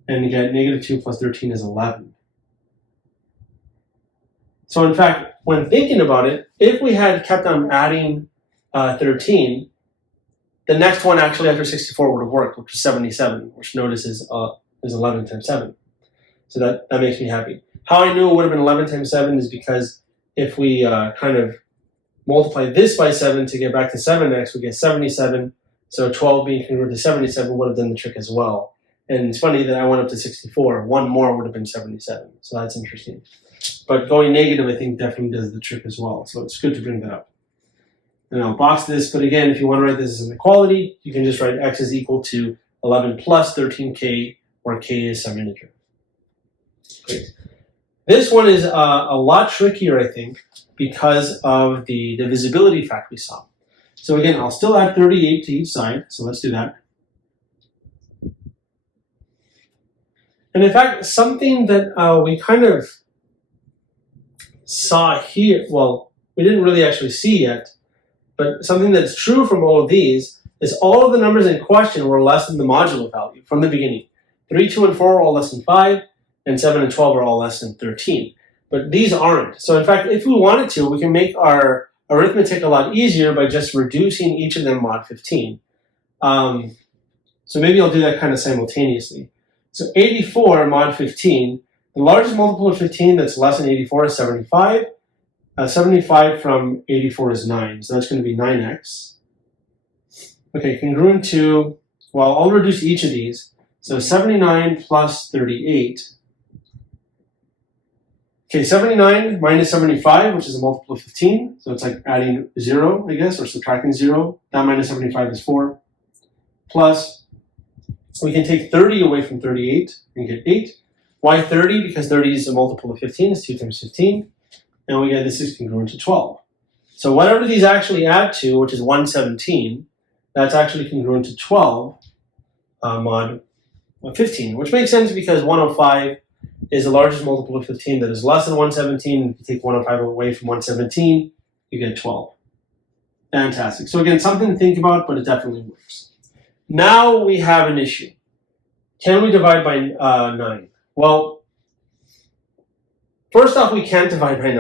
and get negative 2 plus 13 is 11. So in fact, when thinking about it, if we had kept on adding 13, the next one actually after 64 would have worked, which is 77, which notice is 11 times 7. So that makes me happy. How I knew it would have been 11 times 7 is because if we kind of multiply this by 7 to get back to 7x, we get 77. So 12 being congruent to 77 would have done the trick as well. And it's funny that I went up to 64. One more would have been 77. So that's interesting. But going negative, I think, definitely does the trick as well. So it's good to bring that up. And I'll box this. But again, if you want to write this as an equality, you can just write x is equal to 11 plus 13k, where k is some integer. Great. This one is a lot trickier, I think, because of the divisibility fact we saw. So again, I'll still add 38 to each side. So let's do that. And in fact, something that we kind of saw here, well, we didn't really actually see yet, but something that's true from all of these is all of the numbers in question were less than the modulo value from the beginning. 3, 2, and 4 are all less than 5, and 7 and 12 are all less than 13. But these aren't. So in fact, if we wanted to, we can make our arithmetic a lot easier by just reducing each of them mod 15. So maybe I'll do that kind of simultaneously. So 84 mod 15, the largest multiple of 15 that's less than 84 is 75. 75 from 84 is 9, so that's going to be 9x. Okay, congruent to, well, I'll reduce each of these. So 79 plus 38. Okay, 79 minus 75, which is a multiple of 15. So it's like adding 0, I guess, or subtracting 0. That minus 75 is 4. Plus, so we can take 30 away from 38 and get 8. Why 30? Because 30 is a multiple of 15. It's 2 times 15. And we get this is congruent to 12. So whatever these actually add to, which is 117, that's actually congruent to 12 mod 15, which makes sense because 105 is the largest multiple of 15 that is less than 117. If you take 105 away from 117, you get 12. Fantastic. So again, something to think about, but it definitely works. Now we have an issue. Can we divide by 9? Well, first off, we can't divide by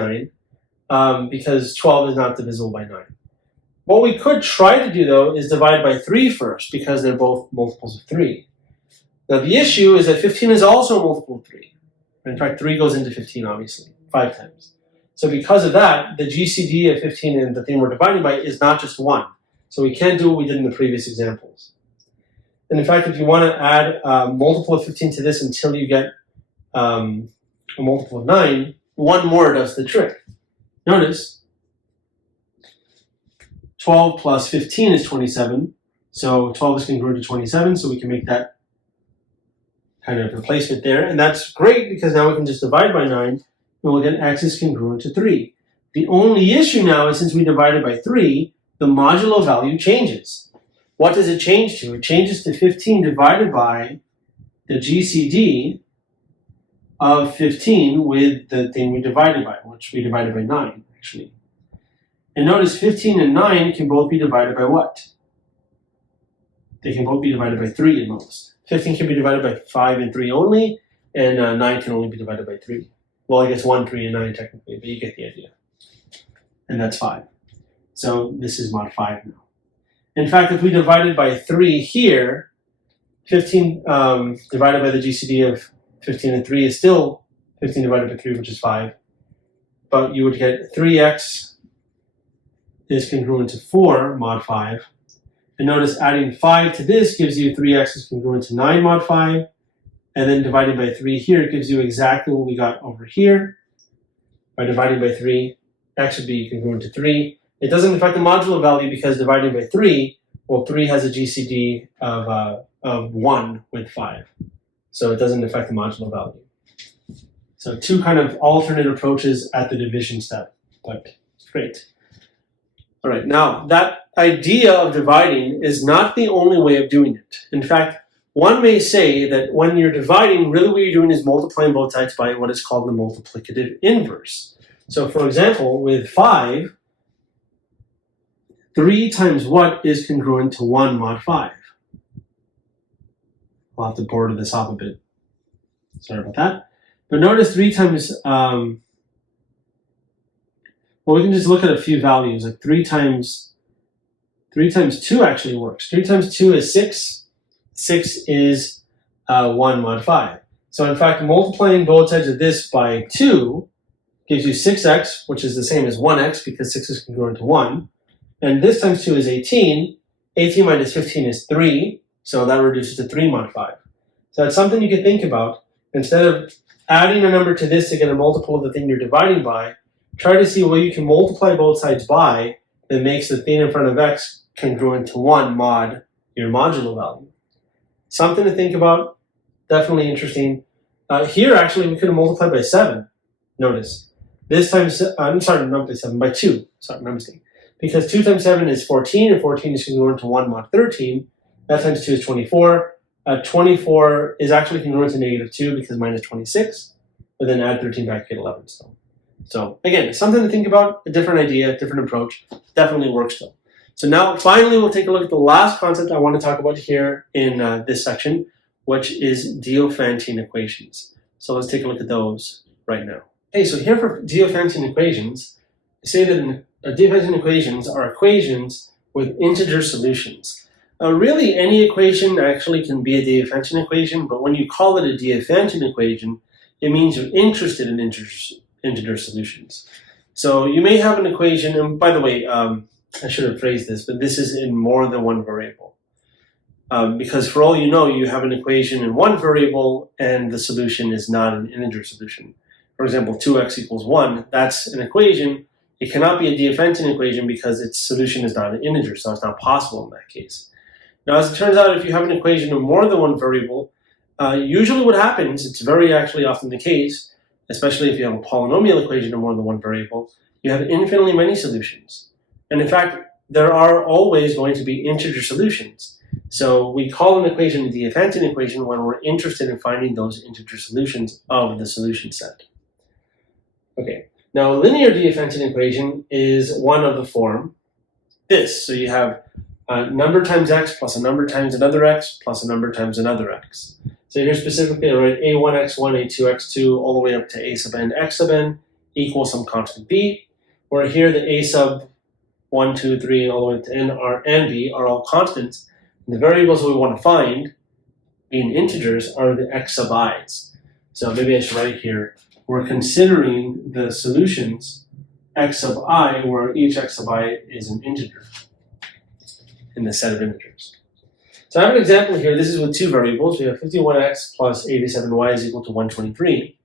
9 because 12 is not divisible by 9. What we could try to do, though, is divide by 3 first because they're both multiples of 3. Now, the issue is that 15 is also a multiple of 3. In fact, 3 goes into 15, obviously, 5 times. So because of that, the GCD of 15 and the thing we're dividing by is not just 1. So we can't do what we did in the previous examples. And in fact, if you want to add a multiple of 15 to this until you get a multiple of 9, 1 more does the trick. Notice, 12 plus 15 is 27. So 12 is congruent to 27, so we can make that kind of replacement there. And that's great because now we can just divide by 9, and we'll get x is congruent to 3. The only issue now is since we divided by 3, the modulo value changes. What does it change to? It changes to 15 divided by the GCD of 15 with the thing we divided by, which we divided by 9, actually. And notice 15 and 9 can both be divided by what? They can both be divided by 3 at most. 15 can be divided by 5 and 3 only, and 9 can only be divided by 3. Well, I guess 1, 3, and 9 technically, but you get the idea. And that's 5. So this is mod 5 now. In fact, if we divided by 3 here, 15 divided by the GCD of 15 and 3 is still 15 divided by 3, which is 5. But you would get 3x is congruent to 4 mod 5. And notice adding 5 to this gives you 3x is congruent to 9 mod 5. And then dividing by 3 here gives you exactly what we got over here. By dividing by 3, x would be congruent to 3. It doesn't affect the modulo value because dividing by 3, well, 3 has a GCD of 1 with 5. So it doesn't affect the modulo value. So 2 kind of alternate approaches at the division step, but great. All right, now that idea of dividing is not the only way of doing it. In fact, one may say that when you're dividing, really what you're doing is multiplying both sides by what is called the multiplicative inverse. So for example, with 5, 3 times what is congruent to 1 mod 5? I'll have to border this off a bit. Sorry about that. But notice 3 times, well, we can just look at a few values. Like 3 times 3 times 2 actually works. 3 times 2 is 6. 6 is 1 mod 5. So in fact, multiplying both sides of this by 2 gives you 6x, which is the same as 1x because 6 is congruent to 1. And this times 2 is 18. 18 minus 15 is 3. So that reduces to 3 mod 5. So that's something you can think about. Instead of adding a number to this to get a multiple of the thing you're dividing by, try to see what you can multiply both sides by that makes the thing in front of x congruent to 1 mod your modulo value. Something to think about. Definitely interesting. Here, actually, we could have multiplied by 7. Notice. This times, I'm sorry, not by 7, by 2. Sorry, my mistake. Because 2 times 7 is 14, and 14 is congruent to 1 mod 13. That times 2 is 24. 24 is actually congruent to negative 2 because minus 26. But then add 13 back, get 11 still. So, again, something to think about, a different idea, different approach. Definitely works though. So now, finally, we'll take a look at the last concept I want to talk about here in this section, which is Diophantine equations. So let's take a look at those right now. Okay, so here for Diophantine equations, I say that Diophantine equations are equations with integer solutions. Really, any equation actually can be a Diophantine equation, but when you call it a Diophantine equation, it means you're interested in integer solutions. So you may have an equation, and by the way, I should have phrased this, but this is in more than one variable. Because for all you know, you have an equation in one variable and the solution is not an integer solution. For example, 2x equals 1, that's an equation. It cannot be a Diophantine equation because its solution is not an integer, so it's not possible in that case. Now, as it turns out, if you have an equation of more than one variable, usually what happens, it's very actually often the case, especially if you have a polynomial equation of more than one variable, you have infinitely many solutions. And in fact, there are always going to be integer solutions. So we call an equation a Diophantine equation when we're interested in finding those integer solutions of the solution set. Okay, now a linear Diophantine equation is one of the form this. So you have a number times x plus a number times another x plus a number times another x. So here specifically I write a1x1, a2x2, all the way up to a sub n, x sub n equals some constant b, where here the a sub 1, 2, 3, all the way to n and b are all constants. And the variables we want to find, being integers, are the x sub i's. So maybe I should write here, we're considering the solutions x sub I, where each x sub I is an integer in the set of integers. So I have an example here. This is with two variables. We have 51x plus 87y is equal to 123.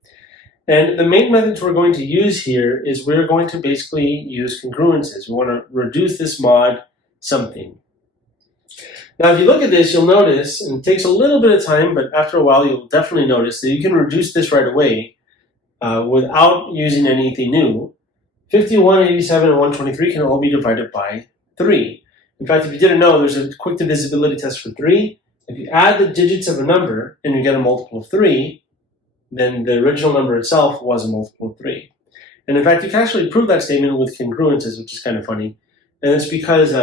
And the main methods we're going to use here is we're going to basically use congruences. We want to reduce this mod something. Now, if you look at this, you'll notice, and it takes a little bit of time, but after a while, you'll definitely notice that you can reduce this right away without using anything new. 51, 87, and 123 can all be divided by 3. In fact, if you didn't know, there's a quick divisibility test for 3. If you add the digits of a number and you get a multiple of 3, then the original number itself was a multiple of 3. And in fact, you can actually prove that statement with congruences, which is kind of funny. And it's because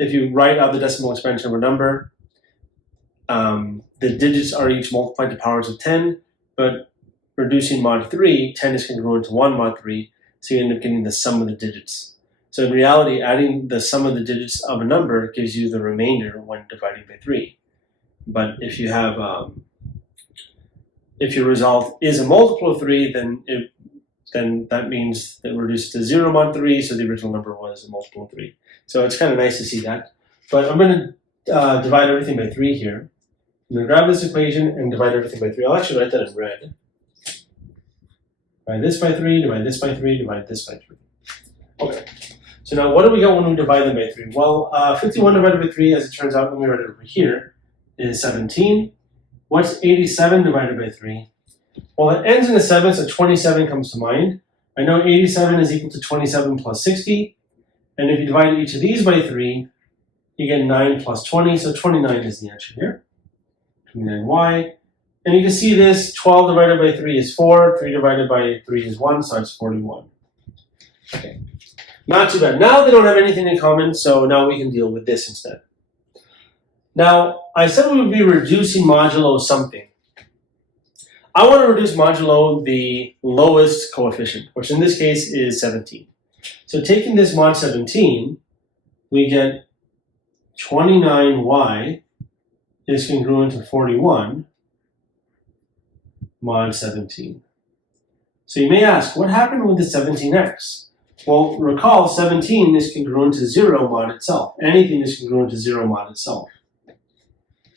if you write out the decimal expansion of a number, the digits are each multiplied to powers of 10, but reducing mod 3, 10 is congruent to 1 mod 3, so you end up getting the sum of the digits. So in reality, adding the sum of the digits of a number gives you the remainder when dividing by 3. But if you have, if your result is a multiple of 3, then that means that it reduces to 0 mod 3, so the original number was a multiple of 3. So it's kind of nice to see that. But I'm going to divide everything by 3 here. I'm going to grab this equation and divide everything by 3. I'll actually write that in red. Divide this by 3, divide this by 3, divide this by 3. Okay. So now what do we get when we divide them by 3? Well, 51 divided by 3, as it turns out when we write it over here, is 17. What's 87 divided by 3? Well, it ends in a 7, so 27 comes to mind. I know 87 is equal to 27 plus 60. And if you divide each of these by 3, you get 9 plus 20, so 29 is the answer here. 29y. And you can see this, 12 divided by 3 is 4, 3 divided by 3 is 1, so it's 41. Okay, not too bad. Now they don't have anything in common, so now we can deal with this instead. Now, I said we would be reducing modulo something. I want to reduce modulo the lowest coefficient, which in this case is 17. So taking this mod 17, we get 29y is congruent to 41 mod 17. So you may ask, what happened with the 17x? Well, recall 17 is congruent to 0 mod itself. Anything is congruent to 0 mod itself.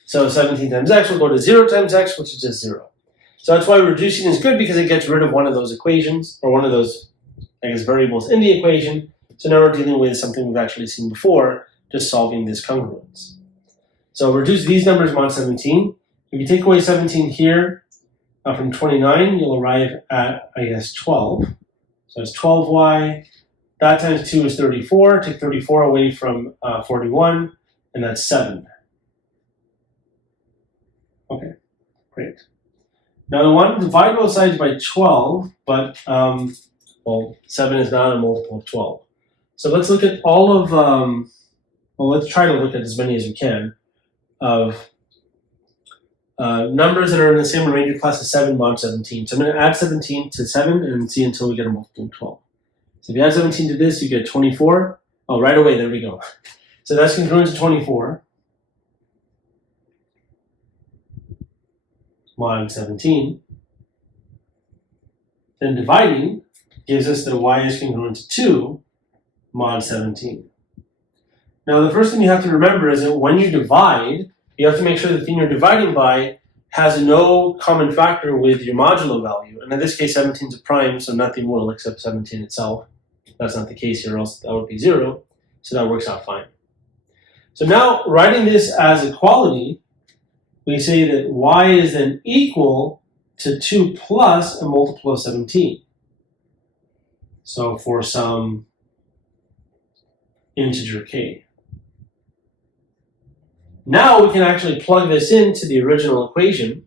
So 17 times x will go to 0 times x, which is just 0. So that's why reducing is good, because it gets rid of one of those equations, or one of those, I guess, variables in the equation. So now we're dealing with something we've actually seen before, just solving this congruence. So reduce these numbers mod 17. If you take away 17 here from 29, you'll arrive at, I guess, 12. So it's 12y. That times 2 is 34. Take 34 away from 41, and that's 7. Okay, great. Now I want to divide both sides by 12, but, well, 7 is not a multiple of 12. So let's look at all of, well, let's try to look at as many as we can of numbers that are in the same remainder class as 7 mod 17. So I'm going to add 17 to 7 and see until we get a multiple of 12. So if you add 17 to this, you get 24. Oh, right away, there we go. So that's congruent to 24 mod 17. Then dividing gives us that y is congruent to 2 mod 17. Now the first thing you have to remember is that when you divide, you have to make sure the thing you're dividing by has no common factor with your modulo value. And in this case, 17 is a prime, so nothing will except 17 itself. That's not the case here, else that would be 0. So that works out fine. So now, writing this as equality, we say that y is then equal to 2 plus a multiple of 17. So for some integer k. Now we can actually plug this into the original equation.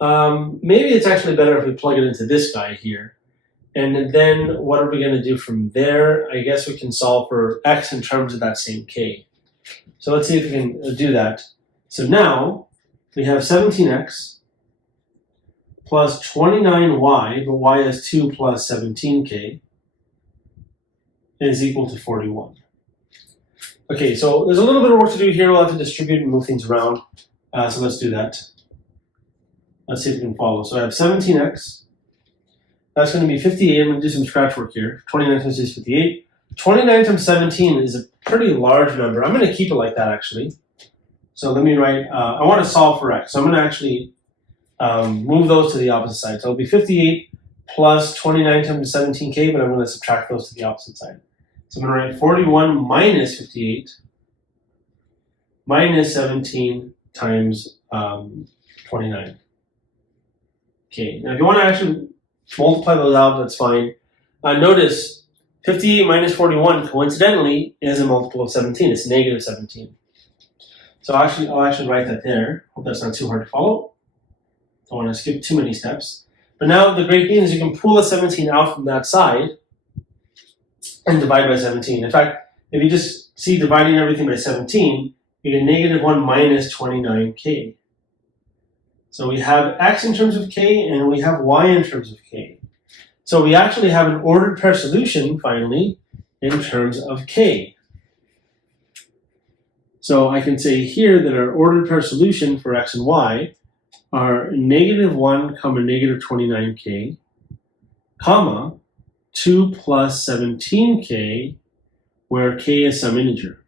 Maybe it's actually better if we plug it into this guy here. And then what are we going to do from there? I guess we can solve for x in terms of that same k. So let's see if we can do that. So now we have 17x plus 29y, but y is 2 plus 17k, is equal to 41. Okay, so there's a little bit of work to do here. We'll have to distribute and move things around. So let's do that. Let's see if we can follow. So I have 17x. That's going to be 58. I'm going to do some scratch work here. 29 times 6 is 58. 29 times 17 is a pretty large number. I'm going to keep it like that, actually. So let me write, I want to solve for x. So I'm going to actually move those to the opposite side. So it'll be 58 plus 29 times 17k, but I'm going to subtract those to the opposite side. So I'm going to write 41 minus 58 minus 17 times 29. Okay, now if you want to actually multiply those out, that's fine. Notice 58 minus 41, coincidentally, is a multiple of 17. It's negative 17. So I'll actually write that there. Hope that's not too hard to follow. Don't want to skip too many steps. But now the great thing is you can pull a 17 out from that side and divide by 17. In fact, if you just see dividing everything by 17, you get negative 1 minus 29k. So we have x in terms of k, and we have y in terms of k. So we actually have an ordered pair solution, finally, in terms of k. So I can say here that our ordered pair solution for x and y are negative 1 comma negative 29k, comma 2 plus 17k, where k is some integer.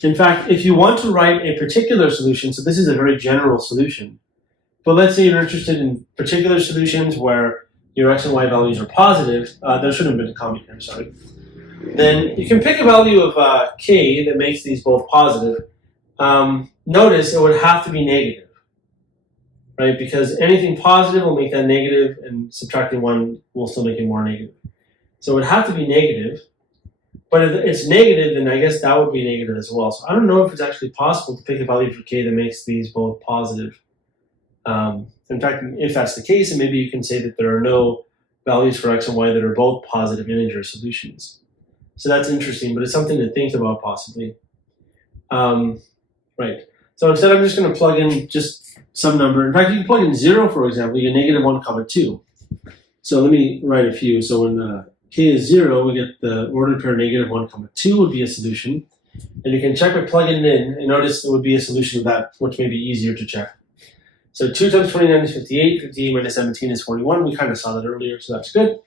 In fact, if you want to write a particular solution, so this is a very general solution, but let's say you're interested in particular solutions where your x and y values are positive, there shouldn't have been a comment here, sorry. Then you can pick a value of k that makes these both positive. Notice it would have to be negative, right? Because anything positive will make that negative, and subtracting 1 will still make it more negative. So it would have to be negative. But if it's negative, then I guess that would be negative as well. So I don't know if it's actually possible to pick a value for k that makes these both positive. In fact, if that's the case, then maybe you can say that there are no values for x and y that are both positive integer solutions. So that's interesting, but it's something to think about possibly. Right. So instead, I'm just going to plug in just some number. In fact, you can plug in 0, for example. You get negative 1 comma 2. So let me write a few. So when k is 0, we get the ordered pair negative 1 comma 2 would be a solution. And you can check by plugging it in, and notice there would be a solution to that, which may be easier to check. So 2 times 29 is 58, 58 minus 17 is 41. We kind of saw that earlier, so that's good.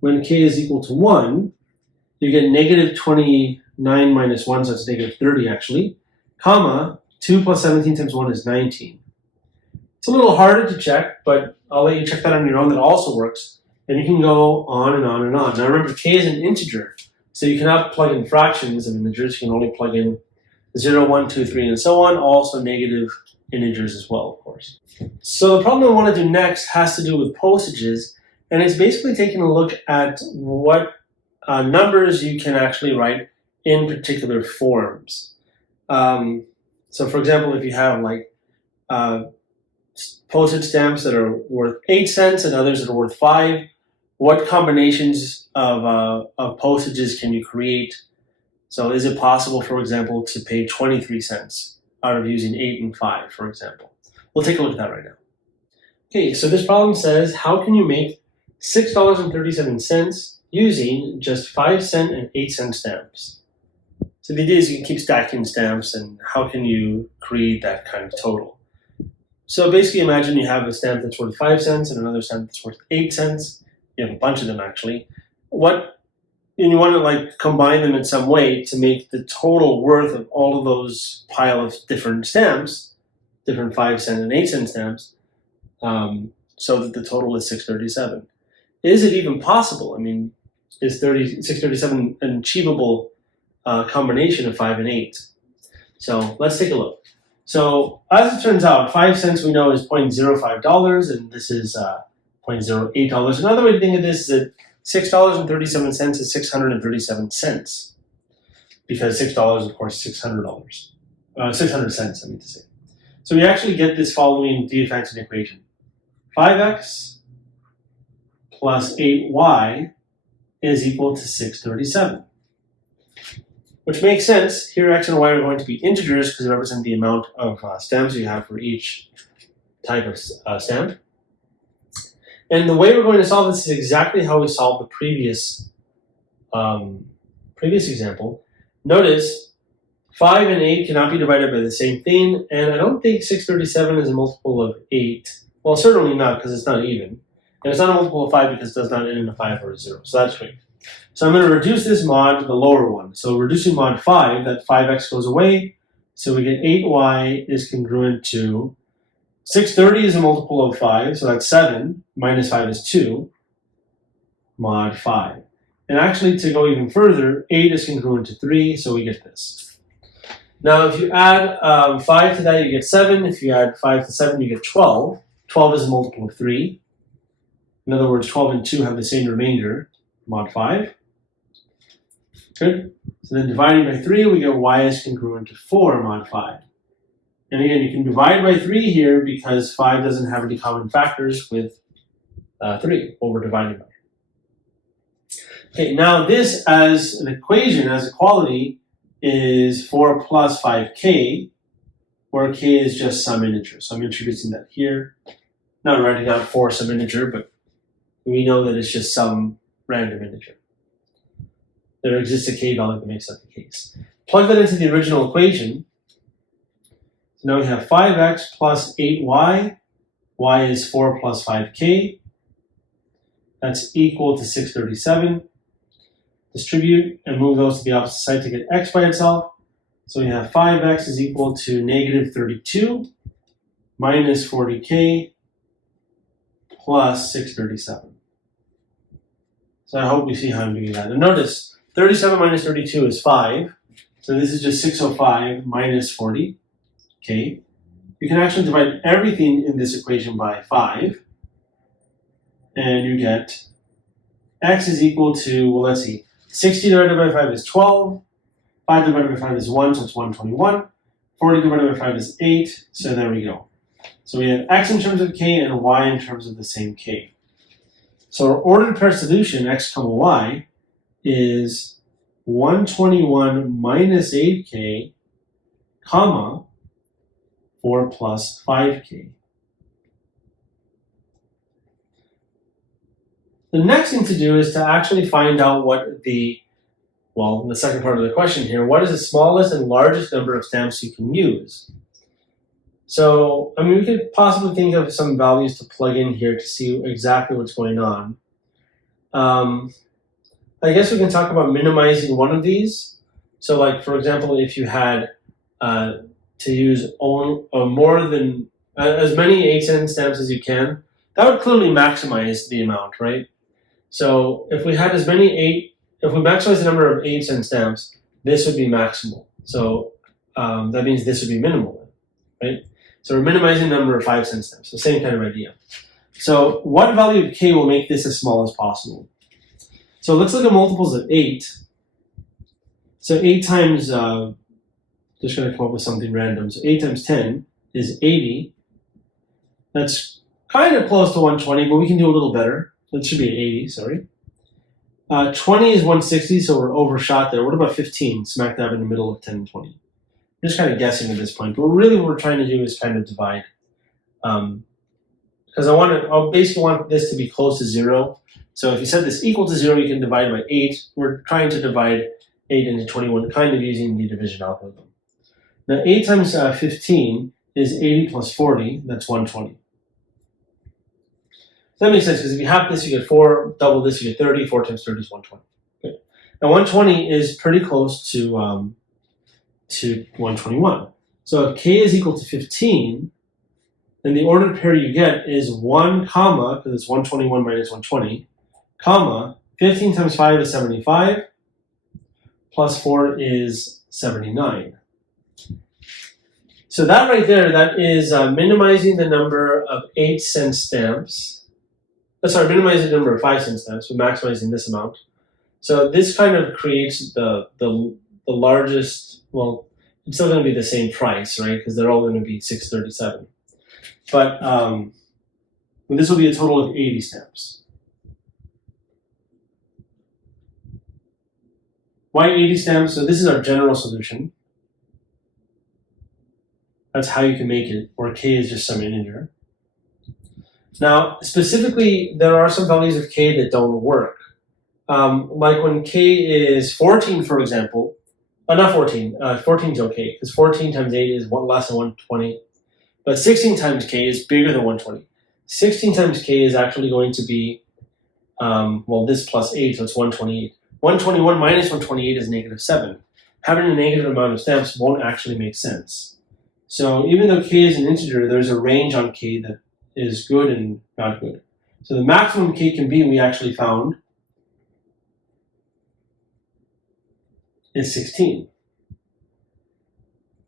When k is equal to 1, you get negative 29 minus 1, so it's negative 30 actually, comma, 2 plus 17 times 1 is 19. It's a little harder to check, but I'll let you check that on your own. That also works. And you can go on and on and on. Now remember, k is an integer, so you cannot plug in fractions of integers. You can only plug in 0, 1, 2, 3, and so on, also negative integers as well, of course. So the problem I want to do next has to do with posages, and it's basically taking a look at what numbers you can actually write in particular forms. So for example, if you have like postage stamps that are worth 8 cents and others that are worth 5, what combinations of postages can you create? So is it possible, for example, to pay 23 cents out of using 8 and 5, for example? We'll take a look at that right now. Okay, so this problem says, how can you make $6.37 using just 5 cent and 8 cent stamps? So the idea is you can keep stacking stamps, and how can you create that kind of total? So basically imagine you have a stamp that's worth 5 cents and another stamp that's worth 8 cents. You have a bunch of them actually. And you want to like combine them in some way to make the total worth of all of those pile of different stamps, different 5 cent and 8 cent stamps, so that the total is 637. Is it even possible? I mean, is 637 an achievable combination of 5 and 8? So let's take a look. So as it turns out, 5 cents we know is $0.05, and this is $0.08. Another way to think of this is that $6.37 is 637 cents, because $6, of course, is $600. 600 cents, I mean to say. So we actually get this following Diophantine equation. 5x plus 8y is equal to 637. Which makes sense. Here, x and y are going to be integers because they represent the amount of stamps you have for each type of stamp. And the way we're going to solve this is exactly how we solved the previous example. Notice 5 and 8 cannot be divided by the same thing, and I don't think 637 is a multiple of 8. Well, certainly not, because it's not even. And it's not a multiple of 5 because it does not end in a 5 or a 0. So that's great. So I'm going to reduce this mod to the lower one. So reducing mod 5, that 5x goes away. So we get 8y is congruent to 630 is a multiple of 5, so that's 7, minus 5 is 2, mod 5. And actually, to go even further, 8 is congruent to 3, so we get this. Now, if you add 5 to that, you get 7. If you add 5 to 7, you get 12. 12 is a multiple of 3. In other words, 12 and 2 have the same remainder, mod 5. Good. So then dividing by 3, we get y is congruent to 4, mod 5. And again, you can divide by 3 here because 5 doesn't have any common factors with 3, what we're dividing by. Okay, now this as an equation, as equality, is 4 plus 5k, where k is just some integer. So I'm introducing that here. Not writing out 4 some integer, but we know that it's just some random integer. There exists a k value that makes up the case. Plug that into the original equation. So now we have 5x plus 8y. Y is 4 plus 5k. That's equal to 637. Distribute and move those to the opposite side to get x by itself. So we have 5x is equal to negative 32 minus 40k plus 637. So I hope you see how I'm doing that. And notice, 37 minus 32 is 5. So this is just 605 minus 40. Okay. You can actually divide everything in this equation by 5. And you get x is equal to, well, let's see, 60 divided by 5 is 12. 5 divided by 5 is 1, so it's 121. 40 divided by 5 is 8. So there we go. So we have x in terms of k and y in terms of the same k. So our ordered pair solution, x comma y, is 121 minus 8k, comma, 4 plus 5k. The next thing to do is to actually find out what the well, in the second part of the question here, what is the smallest and largest number of stamps you can use? So, I mean, we could possibly think of some values to plug in here to see exactly what's going on. I guess we can talk about minimizing one of these. So, like, for example, if you had to use more than as many 8-cent stamps as you can, that would clearly maximize the amount, right? So if we had if we maximize the number of 8-cent stamps, this would be maximal. So that means this would be minimal, right? So we're minimizing the number of 5-cent stamps, the same kind of idea. So what value of k will make this as small as possible? So let's look at multiples of 8. So 8 times, just going to come up with something random. So 8 times 10 is 80. That's kind of close to 120, but we can do a little better. That should be 80, sorry. 20 is 160, so we're overshot there. What about 15? Smack dab in the middle of 10 and 20. I'm just kind of guessing at this point, but really what we're trying to do is kind of divide. Because I basically want this to be close to 0. So if you set this equal to 0, you can divide by 8. We're trying to divide 8 into 21, kind of using the division algorithm. Now 8 times 15 is 80 plus 40, that's 120. That makes sense, because if you half this, you get 4, double this, you get 30, 4 times 30 is 120. Okay. Now 120 is pretty close to 121. So if k is equal to 15, then the ordered pair you get is 1 comma, because it's 121 minus 120, comma, 15 times 5 is 75, plus 4 is 79. So that right there, that is minimizing the number of 8-cent stamps. Minimizing the number of 5-cent stamps, but maximizing this amount. So this kind of creates the largest, well, it's still going to be the same price, right? Because they're all going to be $6.37. But this will be a total of 80 stamps. Why 80 stamps? So this is our general solution. That's how you can make it, where k is just some integer. Now, specifically, there are some values of k that don't work. Like when k is 14, for example, not 14, 14 is okay, because 14 times 8 is less than 120. But 16 times k is bigger than 120. 16 times k is actually going to be, this plus 8, so it's 128. 121 minus 128 is negative 7. Having a negative amount of stamps won't actually make sense. So even though k is an integer, there's a range on k that is good and not good. So the maximum k can be, we actually found, is 16.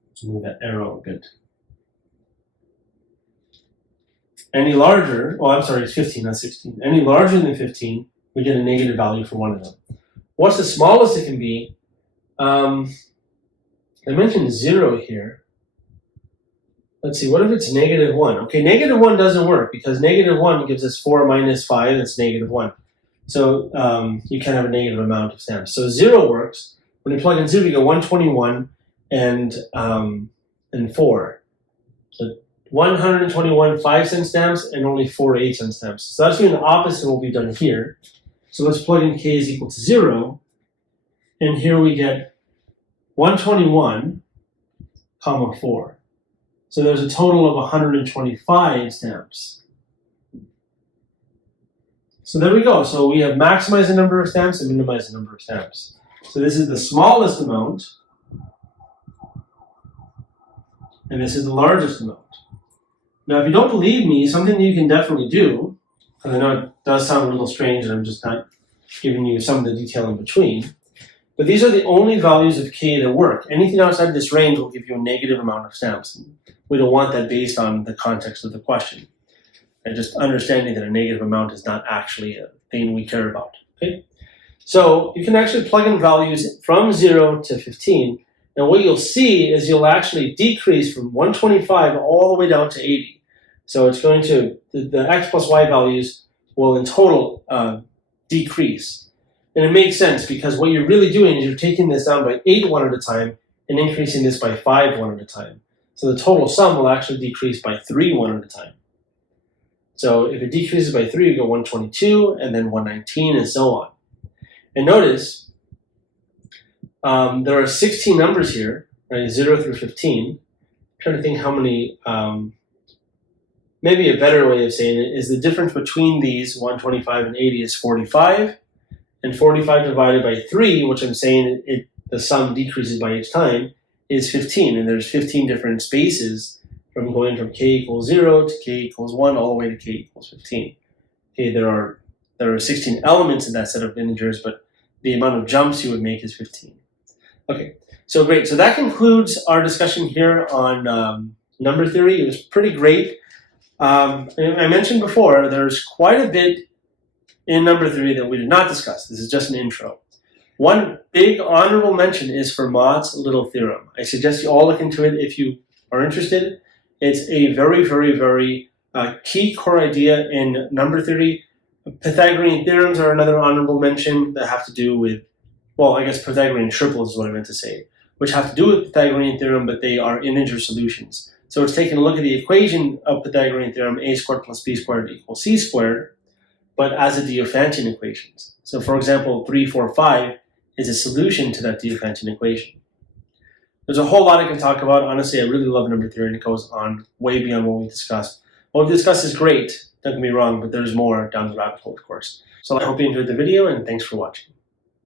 Let's move that arrow a bit. Any larger, it's 15, not 16. Any larger than 15, we get a negative value for one of them. What's the smallest it can be? I mentioned 0 here. Let's see, what if it's negative 1? Okay, negative 1 doesn't work because negative 1 gives us 4 minus 5, that's negative 1. So you can't have a negative amount of stamps. So 0 works. When you plug in 0, you get 121 and 4. So 121 5-cent stamps and only 4 8-cent stamps. So that's doing the opposite of what we've done here. So let's plug in k is equal to 0. And here we get 121, comma 4. So there's a total of 125 stamps. So there we go. So we have maximized the number of stamps and minimized the number of stamps. So this is the smallest amount. And this is the largest amount. Now, if you don't believe me, something that you can definitely do, because I know it does sound a little strange and I'm just not giving you some of the detail in between, but these are the only values of k that work. Anything outside this range will give you a negative amount of stamps. We don't want that based on the context of the question. And just understanding that a negative amount is not actually a thing we care about. Okay? So you can actually plug in values from 0 to 15. And what you'll see is you'll actually decrease from 125 all the way down to 80. So it's going to, the x plus y values will in total decrease. And it makes sense because what you're really doing is you're taking this down by 8 one at a time and increasing this by 5 one at a time. So the total sum will actually decrease by 3 one at a time. So if it decreases by 3, you go 122 and then 119 and so on. And notice, there are 16 numbers here, right, 0 through 15. I'm trying to think how many, maybe a better way of saying it is the difference between these 125 and 80 is 45, and 45 divided by 3, which I'm saying the sum decreases by each time, is 15, and there's 15 different spaces from going from k equals 0 to k equals 1 all the way to k equals 15. Okay, there are 16 elements in that set of integers, but the amount of jumps you would make is 15. Okay, so great. So that concludes our discussion here on number theory. It was pretty great. I mentioned before, there's quite a bit in number theory that we did not discuss. This is just an intro. One big honorable mention is for Mott's little theorem. I suggest you all look into it if you are interested. It's a very, very, very key core idea in number theory. Pythagorean theorems are another honorable mention that have to do with, well, I guess Pythagorean triples is what I meant to say, which have to do with Pythagorean theorem, but they are integer solutions. So it's taking a look at the equation of Pythagorean theorem, a squared plus b squared equals c squared, but as a Diophantine equations. So for example, 3, 4, 5 is a solution to that Diophantine equation. There's a whole lot I can talk about. Honestly, I really love number theory, and it goes on way beyond what we discussed. What we discussed is great, don't get me wrong, but there's more down the rabbit hole, of course. So I hope you enjoyed the video, and thanks for watching.